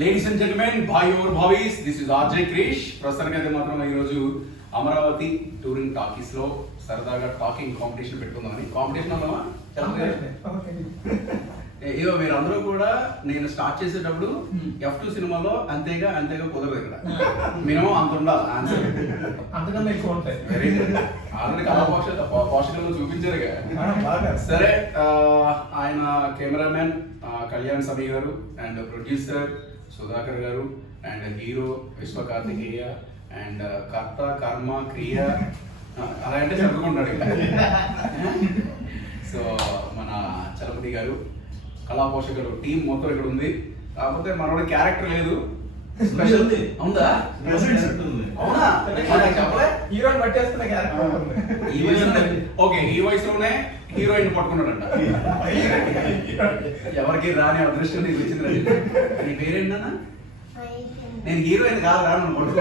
Ladies and gentlemen, భాయ్ ఓవర్ భావీస్, దిస్ ఇస్ ఆర్జే క్రిష్. ప్రస్తుతానికి అయితే మాత్రం ఈరోజు అమరావతి టూరింగ్ టాకీస్ లో సరదాగా టాకింగ్ కాంపిటీషన్ పెట్టుకుందామని. కాంపిటీషన్ అన్నామా? ఏవో మీరు అందరూ కూడా నేను స్టార్ట్ చేసేటప్పుడు F2 సినిమాలో అంతేగా కుదరదు ఇక్కడ. మినిమం అంత ఉండాలి ఆన్సర్, అంతకన్నా ఎక్కువ ఉంటాయి. Very good. ఆల్రెడీ కళా పోషకలు చూపించారుగా. సరే, ఆయన కెమెరామెన్ కళ్యాణ్ సమీ గారు, అండ్ ప్రొడ్యూసర్ సుధాకర్ గారు, అండ్ హీరో విశ్వకార్తికేయ, అండ్ కర్త కర్మ క్రియ అలా అంటే చదువుకుంటాడు ఇక్కడ. సో మన చలపతి గారు, కళా పోషకులు టీం మొత్తం ఇక్కడ ఉంది. కాకపోతే మనోడి క్యారెక్టర్ లేదు, స్పెషల్ ఉందా? అవునా? చెప్పలే. హీరోయిన్ పట్టేస్తున్న క్యారెక్టర్ ఈ వయసులోనే, ఓకే, ఈ వయసులోనే హీరోయిన్ పట్టుకున్నాడంట. ఎవరికి రాని అదృష్టం నీకు వచ్చింది. నీ పేరేంటన్నా? నేను హీరోయిన్ కాదు రా, నన్ను పట్టుకో.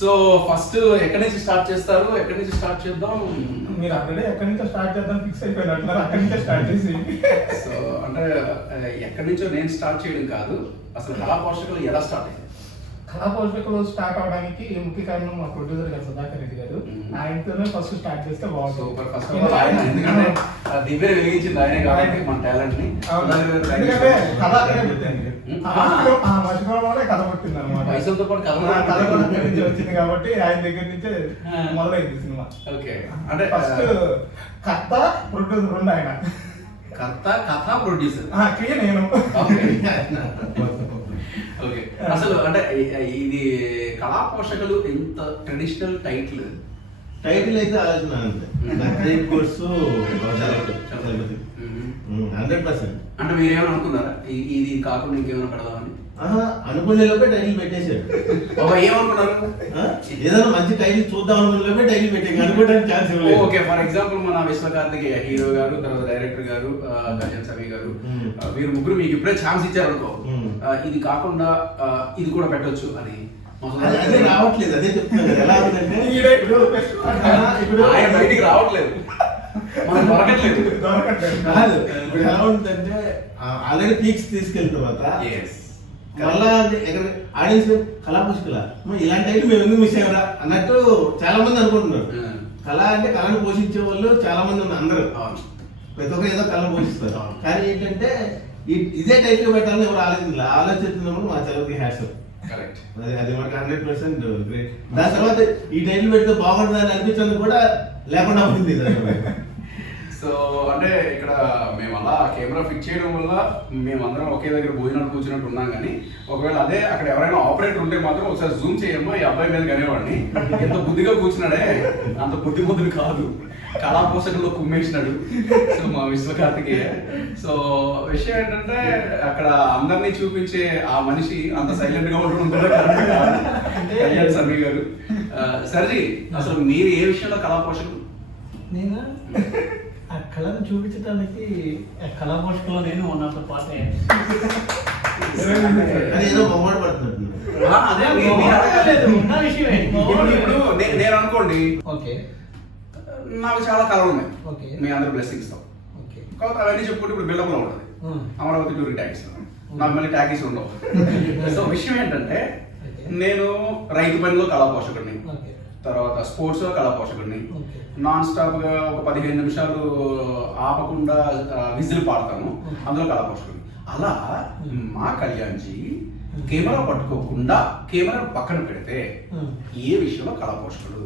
సో ఫస్ట్ ఎక్కడి నుంచి స్టార్ట్ చేస్తారు? ఎక్కడి నుంచి స్టార్ట్ చేద్దాం? మీరు ఆల్రెడీ ఎక్కడి నుంచి స్టార్ట్ చేద్దాం ఫిక్స్ అయిపోయినట్లున్నారు. అక్కడి నుంచే స్టార్ట్ చేసి. సో అంటే ఎక్కడి నుంచో నేను స్టార్ట్ చేయడం కాదు, అసలు కళా పోషకులు ఎలా స్టార్ట్ అయ్యాయి? కళా పోషకులు స్టార్ట్ అవడానికి ముఖ్య కారణం మా ప్రొడ్యూసర్ గారు సుధాకర్ రెడ్డి గారు. ఆయనతోనే ఫస్ట్ స్టార్ట్ చేస్తే బాగుంటుంది. సూపర్. ఫస్ట్ ఆఫ్ ఆల్ ఆయన, ఎందుకంటే దివ్య వెలిగించింది ఆయనే కాబట్టి మన టాలెంట్ ని. ఎందుకంటే కథాకరే పెట్టింది, మర్చిపోవడంలోనే కథ పుట్టింది అనమాట. వయసులతో పాటు కథ కూడా అక్కడి నుంచి వచ్చింది కాబట్టి ఆయన దగ్గర నుంచే మొదలైంది సినిమా. ఓకే, అంటే ఫస్ట్ కథ ప్రొడ్యూసర్ ఉండి ఆయన. కథ ప్రొడ్యూసర్ క్రియ నేను. ఓకే, అసలు అంటే ఇది కళా పోషకులు ఎంత ట్రెడిషనల్ టైటిల్ అయితే ఆలోచన అంతే. 100%. అంటే మీరు ఏమైనా అనుకున్నారా ఇది కాకుండా ఇంకేమైనా పెడదామని? అనుకునే లోపే టైటిల్ పెట్టేశాడు. ఏమనుకున్నారు? ఏదైనా మంచి టైటిల్ చూద్దాం అనుకునే లోపే టైటిల్ పెట్టాను, అనుకోవడానికి ఛాన్స్ ఇవ్వలేదు. ఓకే, ఫర్ ఎగ్జాంపుల్ మన విశ్వకార్తికేయ హీరో గారు, తర్వాత డైరెక్టర్ గారు కళ్యాణ్ సమీ గారు, వీరు ముగ్గురు మీకు ఇప్పుడే ఛాన్స్ ఇచ్చారు అనుకో, ఇది కాకుండా ఇది కూడా పెట్టొచ్చు అని. అదే రావట్లేదు, అదే చెప్తున్నాను. ఎలా ఉందంటే ఇప్పుడు ఆయన బయటికి రావట్లేదు, మనకు దొరకట్లేదు. కాదు, ఇప్పుడు ఎలా ఉంటుందంటే ఆల్రెడీ పీక్స్ తీసుకెళ్ళిన తర్వాత మళ్ళా ఆడియన్స్ కళా పుష్కల ఇలాంటి అయితే మేము ఎందుకు మిస్ అయ్యారా అన్నట్టు చాలా మంది అనుకుంటున్నారు. కళ అంటే కళను పోషించే వాళ్ళు చాలా మంది ఉన్నారు. అందరూ ప్రతి ఒక్కరు ఏదో కళను పోషిస్తారు. కానీ ఏంటంటే ఇదే టైటిల్ పెట్టాలని ఎవరు ఆలోచిస్తున్నప్పుడు మా చదువుకి హ్యాట్స్. అది మనకి 100% గ్రేట్. దాని తర్వాత ఈ టైటిల్ పెడితే బాగుంటుందని అనిపించింది కూడా లేకుండా ఉంది. సో అంటే ఇక్కడ మేము అలా కెమెరా ఫిక్స్ చేయడం వల్ల మేమందరం ఒకే దగ్గర భోజనాలు కూర్చున్నట్టు ఉన్నాం. కానీ ఒకవేళ అదే అక్కడ ఎవరైనా ఆపరేటర్ ఉంటే మాత్రం ఒకసారి జూమ్ చేయమ్మా ఈ అబ్బాయి మీద కనేవాడిని, ఎంత బుద్ధిగా కూర్చున్నాడే, అంత బుద్ధిమంతుడు కాదు, కళా పోషకుల్లో కుమ్మేసినాడు. సో మా విశ్వకార్తికేయ. సో విషయం ఏంటంటే అక్కడ అందరినీ చూపించే ఆ మనిషి అంత సైలెంట్ గా ఉండడం కూడా కరెక్ట్ కాదు. కళ్యాణ్ సమీ గారు, సర్జీ, అసలు మీరు ఏ విషయంలో కళా పోషకులు? నేను ఆ కళను చూపించడానికి కళా పోషకులో నేను ఉన్నంత పాటే. నేను అనుకోండి, ఓకే, నాకు చాలా కళలు ఉన్నాయి, మీ అందరూ బ్లెస్సింగ్స్ తో. కాబట్టి అవన్నీ చెప్పుకుంటే ఇప్పుడు బిల్డప్ లో ఉంటుంది అమరావతి టూరింగ్ ట్యాక్సీ, నాకు మళ్ళీ ట్యాక్సీస్ ఉండవు. సో విషయం ఏంటంటే నేను రైతు పనిలో కళా పోషకుడిని, తర్వాత స్పోర్ట్స్ లో కళా పోషకుడిని, నాన్ స్టాప్ గా ఒక 15 నిమిషాలు ఆపకుండా విజిల్ పాడతాను, అందులో కళా పోషకుడిని. అలా మా కళ్యాణ్జీ కెమెరా పట్టుకోకుండా కెమెరా పక్కన పెడితే ఏ విషయంలో కళా పోషకుడు?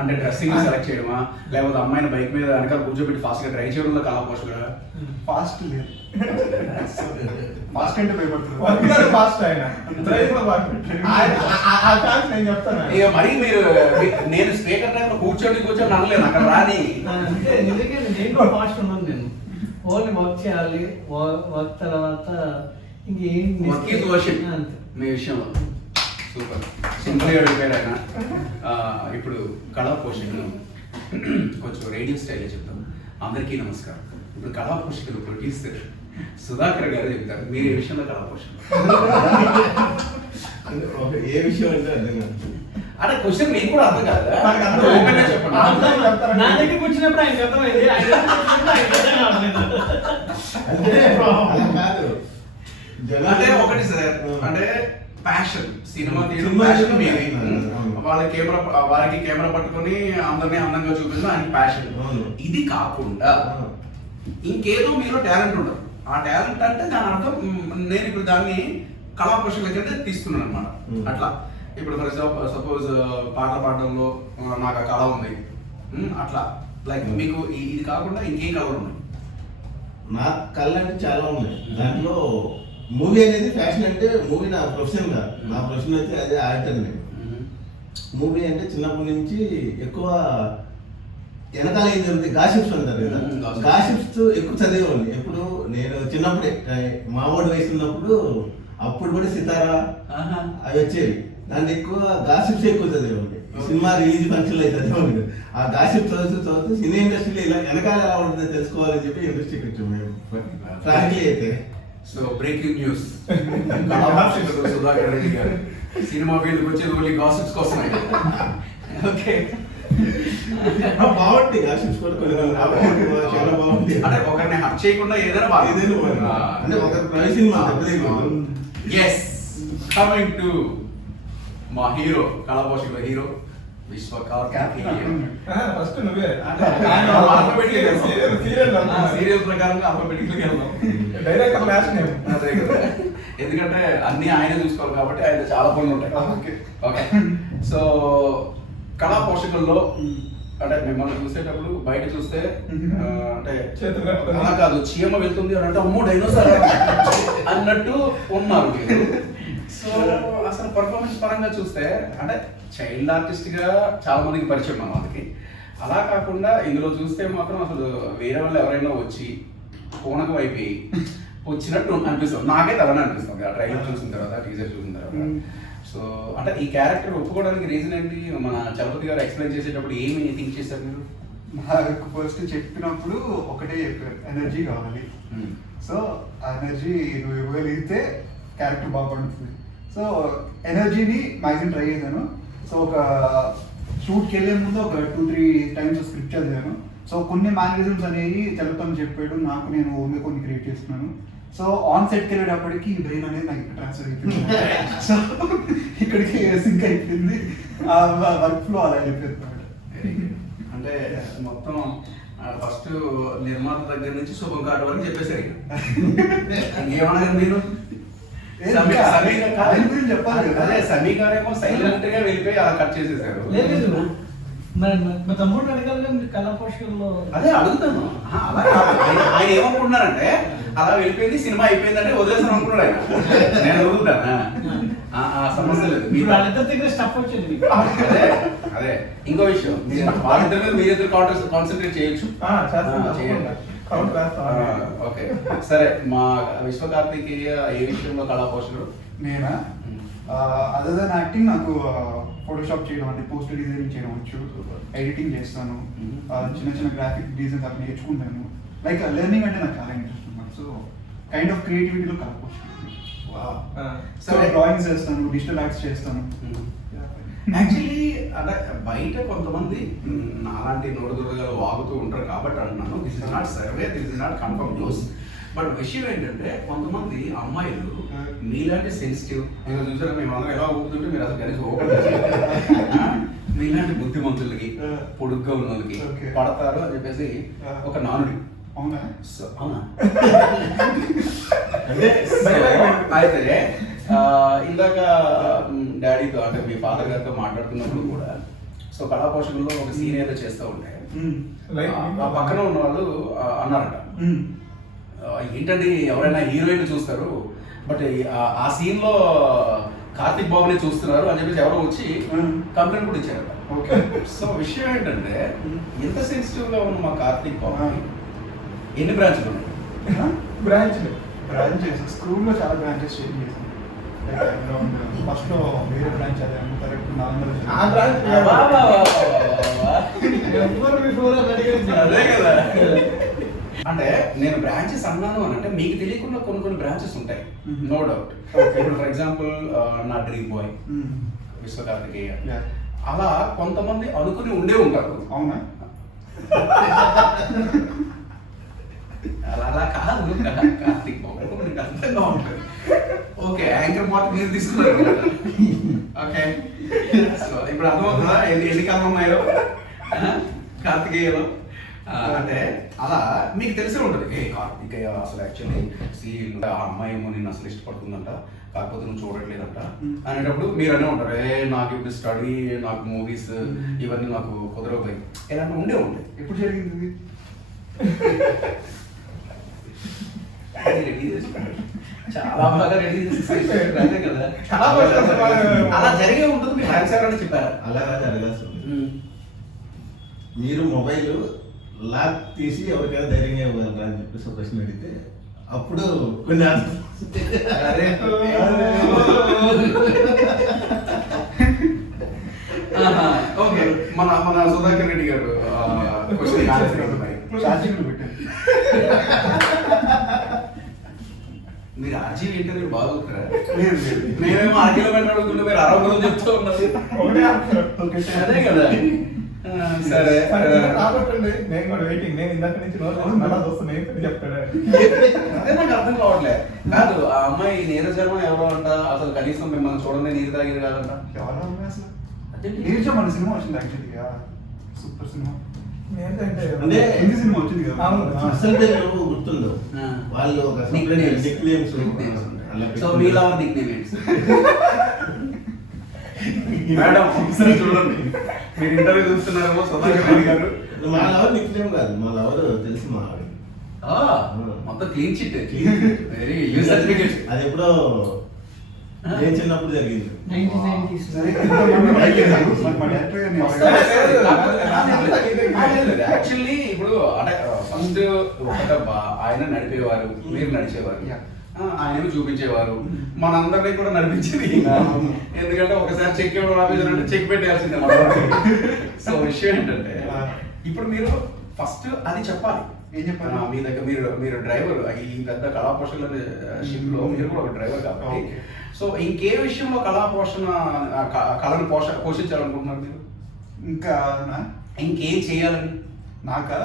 అంటే డ్రెస్సింగ్ సెలెక్ట్ చేయడమా, లేకపోతే అమ్మాయిని బైక్ మీద వెనకాల కూర్చోబెట్టి ఫాస్ట్ గా డ్రైవ్ చేయడంలో కళా పోషకుడా? ఫాస్ట్ లేదు, ఫాస్ట్ అంటే భయపడుతున్నారు. ఇక మరి మీరు నేను స్పీకర్ టైంలో కూర్చొని అనలేదు అక్కడ రాని. అంటే నిజంగా నేను ఫాస్ట్ ఉన్నాను. నేను ఓన్లీ వర్క్ చేయాలి, వర్క్ తర్వాత ఇంకేం మీ విషయంలో సూపర్ సింపుల్ గా అడిగిపోయాడు ఆయన. ఇప్పుడు కళా పోషకులు కొంచెం రేడియో స్టైల్లో చెప్తాం. అందరికీ నమస్కారం. ఇప్పుడు కళా పోషకులు ప్రొడ్యూసర్ సుధాకర్ గారు చెప్తారు, మీరు ఏ విషయంలో కళా పోషకులు? ఏ విషయం అంటే అర్థం కాదు. అంటే క్వశ్చన్ మీకు కూడా అర్థం కాదా? నా దగ్గరికి వచ్చినప్పుడు ఆయన అర్థమైంది. అంటే అలా కాదు అంటే ఒకటి సార్, అంటే ప్యాషన్, సినిమా తీయడం సినిమా ప్యాషన్ తీయడం మీది. passion, అవును. వారికి కెమెరా పట్టుకొని అందరినీ అందంగా చూపించడం ఆయన ప్యాషన్. అవును. ఇది కాకుండా ఇంకేదో మీలో టాలెంట్ ఉండదు. ఆ టాలెంట్ అంటే దాని అర్థం నేను ఇప్పుడు దాన్ని కళా పోషకుల కింద తీసుకున్నాను అనమాట. అట్లా ఇప్పుడు ఫర్ ఎగ్జాంపుల్ సపోజ్ పాటలు పాడడంలో నాకు ఆ కళ ఉంది. అట్లా లైక్ మీకు ఇది కాకుండా ఇంకేం కళలు ఉన్నాయి? నా కళ్ళు అంటే చాలా ఉన్నాయి. దాంట్లో మూవీ అనేది ఫ్యాషన్ అంటే మూవీ నా ప్రొఫెషన్ కాదు. నా ప్రొఫెషన్ అయితే అదే యాక్టర్ని. మూవీ అంటే చిన్నప్పటి నుంచి ఎక్కువ వెనకాల ఏం జరుగుతుంది గాసిప్స్ అంటారు కదా, గాసిప్స్ ఎక్కువ చదివేవాడిని. ఎప్పుడు నేను చిన్నప్పుడే మా వాడి వయసు ఉన్నప్పుడు అప్పుడు కూడా సితారా అవి వచ్చేవి. దాంట్లో ఎక్కువ గాసిప్స్ ఎక్కువ చదివేవాడిని. సినిమా రిలీజ్ ఫంక్షన్లు అయితే చదివేవాడిని. ఆ గాసిప్ చదువుతూ సినీ ఇండస్ట్రీలో ఇలా వెనకాల ఎలా ఉంటుందో తెలుసుకోవాలని చెప్పి ఇండస్ట్రీకి వచ్చాము మేము. ఫ్రాంక్లీ అయితే so breaking news, Sudhakar Reddy గారు సినిమా ఫీల్డ్కి వచ్చేది ఓన్లీ గాసిప్స్ కోసం. ఓకే, బాగుంటాయి గాసిప్స్ కూడా కొన్ని చాలా బాగుంటాయి. అంటే ఒకరిని హక్ చేయకుండా ఏదైనా బాగా ఏదైనా అంటే ఒక private cinema as coming to మా హీరో, కళా పోషకుల హీరో విశ్వకార్తికేయ. ఫస్ట్ నువ్వే సీరియల్ ప్రకారంగా ఆల్ఫాబెటికల్ వెళ్దాం. Direct match name. అదే కదా, ఎందుకంటే అన్ని ఆయన చూసుకోవాలి కాబట్టి ఆయన చాలా పనులు ఉంటాయి. ఓకే, సో కళా పోషకుల్లో అంటే మిమ్మల్ని చూసేటప్పుడు బయట చూస్తే అంటే అలా కాదు, చీమ వెళ్తుంది అని అంటే అమ్మో డైనోసార్ అన్నట్టు ఉన్నారు మీరు. సో అసలు పర్ఫార్మెన్స్ పరంగా చూస్తే అంటే చైల్డ్ ఆర్టిస్ట్ గా చాలా మందికి పరిచయం మన వాళ్ళకి. అలా కాకుండా ఇందులో చూస్తే మాత్రం అసలు వేరే వాళ్ళు ఎవరైనా వచ్చి పూనకం అయిపోయి వచ్చినట్టు అనిపిస్తుంది. నాకైతే అలానే అనిపిస్తుంది ఆ ట్రైలర్ చూసిన తర్వాత, టీజర్ చూసిన తర్వాత. సో అంటే ఈ క్యారెక్టర్ ఒప్పుకోవడానికి రీజన్ ఏంటి? మన చలపతి గారు ఎక్స్ప్లెయిన్ చేసేటప్పుడు ఏమి థింక్ చేశారు మీరు? నాకు ఫస్ట్ చెప్పినప్పుడు ఒకటే చెప్పారు, ఎనర్జీ కావాలి. సో ఆ ఎనర్జీ నువ్వు ఇవ్వగలిగితే క్యారెక్టర్ బాగా పడుతుంది. సో ఎనర్జీని మ్యాక్సిమం ట్రై చేశాను. సో ఒక షూట్కి వెళ్ళే ముందు ఒక 2-3 టైమ్స్ స్క్రిప్ట్ చదివాను. సో కొన్ని మేనరిజమ్స్ అనేవి తెలుపుతాను చెప్పాడు, నాకు నేను ఓన్గా కొన్ని క్రియేట్ చేస్తున్నాను. సో ఆన్ సెట్కి వెళ్ళేటప్పటికి ఈ బ్రెయిన్ అనేది నాకు ఇక్కడ ట్రాన్స్ఫర్ అయిపోయింది. సో ఇక్కడికి సింక్ అయిపోయింది, ఆ వర్క్ ఫ్లో అలా అయిపోయింది. అంటే మొత్తం ఫస్ట్ నిర్మాత దగ్గర నుంచి శుభం కార్డు వరకు చెప్పేసారు. ఇంకేమన్నా మీరు చెప్పాలి కదా, అదే సమీ గారేమో సైలెంట్ గా వెళ్ళిపోయి అలా కట్ చేసేసారు. లేదు మరి మా తమ్ముడు అడగాలి మీరు కళా పోషకుల్లో. అదే అడుగుతాను, అలా ఆయన ఏమనుకుంటున్నారంటే అలా వెళ్ళిపోయింది సినిమా అయిపోయిందంటే వదిలేసాను అనుకున్నాడు ఆయన. నేను అడుగుతాను, ఆ సమస్య లేదు. మీరు వాళ్ళిద్దరి దగ్గర స్టఫ్ వచ్చింది. అదే ఇంకో విషయం, వాళ్ళిద్దరి మీద మీరిద్దరు కాన్సన్ట్రేట్ చేయొచ్చు. చేయండి. ఓకే సరే, మా విశ్వకార్తికేయ ఏ విషయంలో కళా పోషకుడు? నేనా అదర్ దాన్ యాక్టింగ్ నాకు ఫోటోషాప్ చేయడం అంటే పోస్టర్ డిజైనింగ్ చేయడం వచ్చు, ఎడిటింగ్ చేస్తాను, చిన్న చిన్న గ్రాఫిక్ డిజైన్స్ అవి నేర్చుకుంటాను. లైక్ లెర్నింగ్ అంటే నాకు చాలా ఇంట్రెస్ట్ అన్నమాట. సో కైండ్ ఆఫ్ క్రియేటివిటీలో కలపవచ్చు. సరే, డ్రాయింగ్స్ చేస్తాను, డిజిటల్ ఆర్ట్స్ చేస్తాను. యాక్చువల్లీ అంటే బయట కొంతమంది నాలాంటి నోడుదురుగా వాగుతూ ఉంటారు కాబట్టి అంటున్నాను. This is not survey, this is not confirm news. But విషయం ఏంటంటే కొంతమంది అమ్మాయిలు మీలాంటి సెన్సిటివ్, నేను చూసారా మేము అందరం ఎలా ఊపుతుంటే మీరు అసలు కలిసి ఓపెన్ మీలాంటి బుద్ధిమంతులకి పొడుగ్గా ఉన్న వాళ్ళకి పడతారు అని చెప్పేసి ఒక నానుడి. అవునా? అవునా? అయితే ఇందాక డాడీతో అంటే మీ ఫాదర్ గారితో మాట్లాడుతున్నప్పుడు కూడా సో కళా పోషకుల్లో ఒక సీన్ ఏదో చేస్తూ ఉంటే ఆ పక్కన ఉన్న వాళ్ళు అన్నారట, ఏంటండి ఎవరైనా హీరోయిన్ చూస్తారు బట్ ఆ సీన్ లో కార్తిక్ బాబుని చూస్తున్నారు అని చెప్పేసి ఎవరో వచ్చి కంప్లైంట్ కూడా ఇచ్చారట. సో విషయం ఏంటంటే ఎంత సెన్సిటివ్ గా ఉన్న మా కార్తిక్ బాబు ఎన్ని బ్రాంచ్లు ఉన్నాయి? బ్రాంచెస్ స్కూల్లో చాలా బ్రాంచెస్ చేంజ్ చేశాను. ఫస్ట్ లో వేరే బ్రాంచ్ చదివాను, కరెక్ట్ అదే కదా. అంటే నేను బ్రాంచెస్ అన్నాను అని అంటే మీకు తెలియకుండా కొన్ని బ్రాంచెస్ ఉంటాయి, నో డౌట్. ఇప్పుడు ఫర్ ఎగ్జాంపుల్ నా డ్రీమ్ బాయ్ విశ్వకార్తికేయ, అలా కొంతమంది అనుకుని ఉండే ఉంటారు. అవునా? అలా కాదు కార్తీక్ బాబు, నీకు అర్థంగా ఉంటుంది. ఓకే, యాంకర్ పార్ట్ మీరు తీసుకున్నారు. ఓకే, సో ఇప్పుడు అర్థమవుతుందా ఎన్ని కాలం ఉన్నాయో కార్తికేయలో? అంటే అలా మీకు తెలిసే ఉంటుంది, ఏ కార్తికేయ అసలు యాక్చువల్లీ ఆ అమ్మాయి ఏమో నిన్ను అసలు ఇష్టపడుతుందంట, కాకపోతే నువ్వు చూడట్లేదంట అనేటప్పుడు మీరు అనే ఉంటారు, నాకు ఇప్పుడు స్టడీ, నాకు మూవీస్ ఇవన్నీ నాకు కుదరవుతాయి, ఇలాంటివి ఉండే ఉంటాయి. ఎప్పుడు జరిగింది ఇది? అది రెడీ చేసుకుంటారు, చాలా బాగా రెడీ చేస్తారు అదే కదా. చాలా బాగా అలా జరిగే ఉంటుంది, మీరు ఆన్సర్ అని చెప్పారు. అలాగా జరగాల్సింది. మీరు మొబైల్ లాక్ తీసి ఎవరికైనా ధైర్యంగా ఇవ్వగలరా అని చెప్పేసి ఒక ప్రశ్న అడిగితే అప్పుడు కొన్ని అరే ఓకే, మన సుధాకర్ రెడ్డి గారు క్వశ్చన్ ఆన్సర్ ఇవ్వండి. ఛార్జింగ్ పెట్టాను. మీరు ఆర్జీలు ఇంటర్వ్యూ బాగా అవుతారా? లేదు లేదు. మేమేమో 6 కిలోమీటర్ అడుగుతుంటే మీరు 60 రోజులు చెప్తూ ఉన్నారు. ఒకటే answer. ఓకే అదే కదా. సరే కాబట్టండి నేను కూడా వెయిటింగ్. నేను ఇందాక నుంచి రోజు మళ్ళా చూస్తున్నా ఏం పెట్టి చెప్తాడు. అదే నాకు అర్థం కావట్లే. కాదు, ఆ అమ్మాయి నీరజమ్మ ఎవరో అంట, అసలు కనీసం మిమ్మల్ని చూడనే నీరు తాగేది కాదంట. ఎవరు అమ్మాయి అసలు? అదేంటి? నీరజ మన సినిమా వచ్చింది యాక్చువల్గా, సూపర్ సినిమా. ఏంటంటే అంటే హిందీ సినిమా వచ్చింది కదా. అవును. అసలు పేరు గుర్తుండవు. ఆ. వాళ్ళు ఒక Nicknames. nicknames అలా సో పెట్టుకున్నారు. మీ లవర్ నిక్నేమ్ ఏంటి? మేడం ఒకసారి చూడండి, మీరు ఇంటర్వ్యూ చూస్తున్నారేమో సుధాకర్ రెడ్డి గారు. మా లవర్ నిక్నేమ్ కాదు, మా లవర్ తెలుసు మా ఆవిడ. మొత్తం clean chit, very you certificate. అది ఎప్పుడో నేను చిన్నప్పుడు జరిగింది. 1990s. సరే, ఇంతమంది ట్రై చేశాను. మరి మా డైరెక్టర్ గారిని యాక్చువల్లీ ఇప్పుడు అంటే ఫస్ట్ ఆయన నడిపేవారు, మీరు నడిచేవారు, ఆయన చూపించేవారు, మనందరినీ కూడా నడిపించేది. ఎందుకంటే ఒకసారి చెక్ ఇవ్వడం ఆఫీసర్ అంటే చెక్ పెట్టాల్సిందే మన. సో విషయం ఏంటంటే ఇప్పుడు మీరు ఫస్ట్ అది చెప్పాలి. ఏం చెప్పాలి? మీ దగ్గర మీరు డ్రైవర్, ఈ పెద్ద కళా పోషణ షిప్ లో మీరు కూడా ఒక డ్రైవర్ కాబట్టి, సో ఇంకే విషయంలో కళను పోషించాలనుకుంటున్నారు మీరు? ఇంకా ఇంకేం చేయాలని? నాకా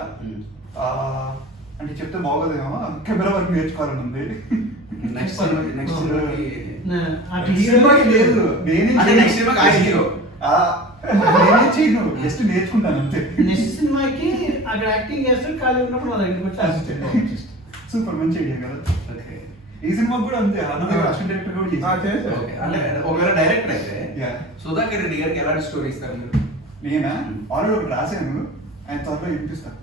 అంటే చెప్తే బాగోదేమో, కెమెరా వర్క్ నేర్చుకోవాలని ఉంది. నెక్స్ట్ అటు సినిమాకి లేదు, నేనే నెక్స్ట్ సినిమాకి ఆయన హీరో. నేనే చేయను, జస్ట్ నేర్చుకుంటాను అంతే. నెక్స్ట్ సినిమాకి అక్కడ యాక్టింగ్ చేస్తాడు, ఖాళీ ఉన్నప్పుడు మా దగ్గరికి వచ్చి అసిస్టెంట్. సూపర్, మంచి ఐడియా కదా. ఈ సినిమాకి కూడా అంతే, అసిస్టెంట్ డైరెక్టర్ కూడా చేశాను. ఓకే, అంటే ఒకవేళ డైరెక్టర్ అయితే Yeah. సుధాకర్ రెడ్డి గారికి ఎలాంటి స్టోరీ ఇస్తారు మీరు? నేనా ఆల్రెడీ ఒకటి రాశాను, ఆయన త్వరలో వినిపిస్తాను.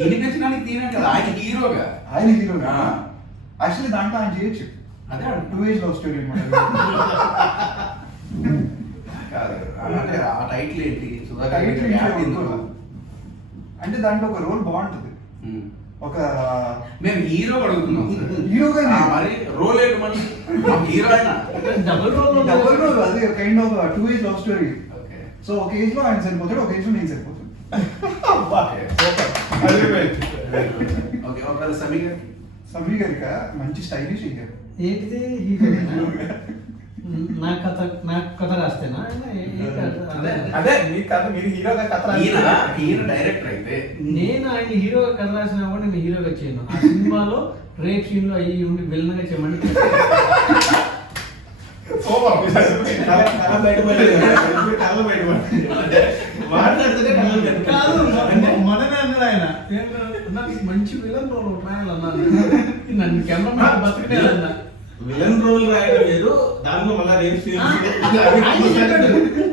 వినిపించడానికి తీయడం కదా, ఆయన హీరోగా. ఆయన హీరో యాక్చువల్లీ దాంట్లో ఆయన చేయొచ్చు. అదే 2 ఏజ్ లవ్ స్టోరీ అనమాట. కాదు, అంటే ఆ టైటిల్ ఏంటి? సుధాకర్ రెడ్డి గారి యాక్ట్ ఎందుకు? అంటే దాంట్లో ఒక రోల్ బాగుంటది. ఒక మేము హీరో అడుగుతున్నాం. హీరోగానే. మరి రోల్ ఏంటి మరి? హీరో అయినా డబుల్ రోల్ డబుల్ రోల్, అది kind of 2 age love story. Okay. So ఒక ఏజ్ లో ఆయన సరిపోతాడు, ఒక ఏజ్ లో నేను సరిపోతాను. ఓకే, ఒకవేళ సమీ గారికి? సమీ గారిక మంచి స్టైలిష్ అయ్యారు. ఏంటిది హీరో? నాకు కథ రాస్తేనా? అదే మీ కథ, మీరు హీరోగా కథ ఈయన డైరెక్టర్ అయితే నేను ఆయన హీరోగా కథ రాసినా కూడా నేను హీరోగా చేయను. ఆ సినిమాలో రేప్ సీన్ లో అయ్యి ఉండి విలన్గా చేయమని మాట్లాడితే కాదు, మననే అన్నాడు ఆయన. నాకు మంచి విలన్ రోల్ రాయాలి అన్నాను. నన్ను కెమెరా బతకనే అన్నా. విలన్ రోల్ రాయడం లేదు, దాంట్లో మళ్ళీ రేప్ సీన్ ఆయన చెప్పాడు,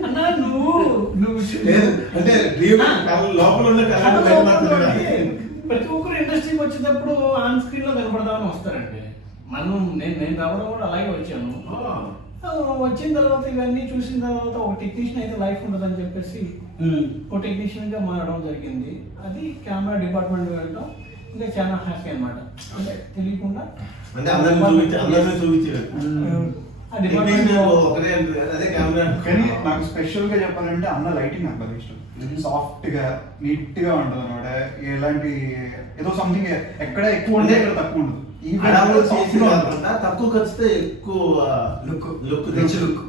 అన్నా నువ్వు లేదు అంటే డ్రీమ్ లోపల ఉన్న కళ బయట మాత్రమే. ప్రతి ఒక్కరు ఇండస్ట్రీకి వచ్చేటప్పుడు ఆన్ స్క్రీన్ లో కనపడదామని వస్తారండి. నేను రావడం కూడా అలాగే వచ్చాను. వచ్చిన తర్వాత ఇవన్నీ చూసిన తర్వాత ఒక టెక్నీషియన్ అయితే లైఫ్ ఉండదని చెప్పేసి ఒక టెక్నీషియన్ గా మారడం జరిగింది. అది కెమెరా డిపార్ట్మెంట్ వెళ్ళడం ఇంకా చాలా హ్యాపీ అనమాట. అంటే తెలియకుండా అంటే అందరిని చూపించారు. ఆ డిపార్ట్మెంట్ ఒకరే అదే కెమెరా. కానీ నాకు స్పెషల్ గా చెప్పాలంటే అన్న లైటింగ్ నాకు బాగా ఇష్టం. సాఫ్ట్ గా నీట్ గా ఉంటుంది అనమాట. ఎలాంటి ఏదో సంథింగ్ ఎక్కడ ఎక్కువ ఉంటే ఎక్కడ తక్కువ ఉండదు. తక్కువ ఖర్చుతో ఎక్కువ లుక్ రిచ్ లుక్.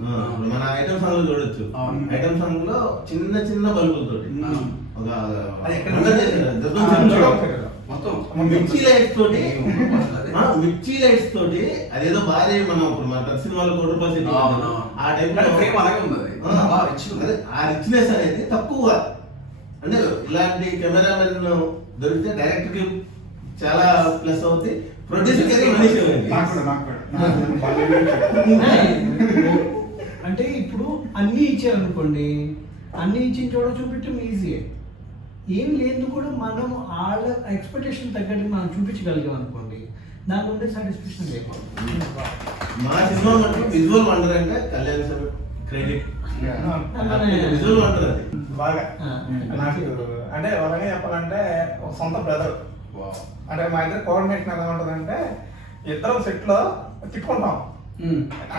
మన ఐటమ్ సాంగ్ చూడొచ్చు. ఐటమ్ సాంగ్ లో చిన్న చిన్న బల్బులతో మిర్చి లైట్స్ తోటి మిర్చి లైట్స్ తోటి అదేదో భారీ మనం ఇప్పుడు మన ప్రతి సినిమాలో 1 కోటి రూపాయలు సెట్ ఆ టైప్ ఫ్రేమ్ అలాగే ఉంది. ఆ రిచ్నెస్ అనేది తక్కువ. అంటే ఇలాంటి కెమెరామెన్ దొరికితే డైరెక్టర్ కి చాలా ప్లస్ అవుతుంది, ప్రొడ్యూసర్ కి మనిషి అంటే ఇప్పుడు అన్నీ ఇచ్చారనుకోండి, అన్నీ ఇచ్చిన చోట చూపించడం ఈజీయే. ఏం లేదు కూడా మనం వాళ్ళ ఎక్స్పెక్టేషన్ తగ్గట్టు మనం చూపించగలిగాం అనుకోండి, దాని ఉండే సాటిస్ఫాక్షన్ లేకపోతే. మా సినిమా మటుకు విజువల్ వండర్ అంటే Kalyan sir credit. Visual wonder అది బాగా నాకు అంటే వాళ్ళనే చెప్పాలంటే ఒక సొంత బ్రదర్. అంటే మా ఇద్దరు కోఆర్డినేషన్ ఎలా ఉంటుందంటే ఇద్దరం సెట్ లో తిట్టుకుంటాం.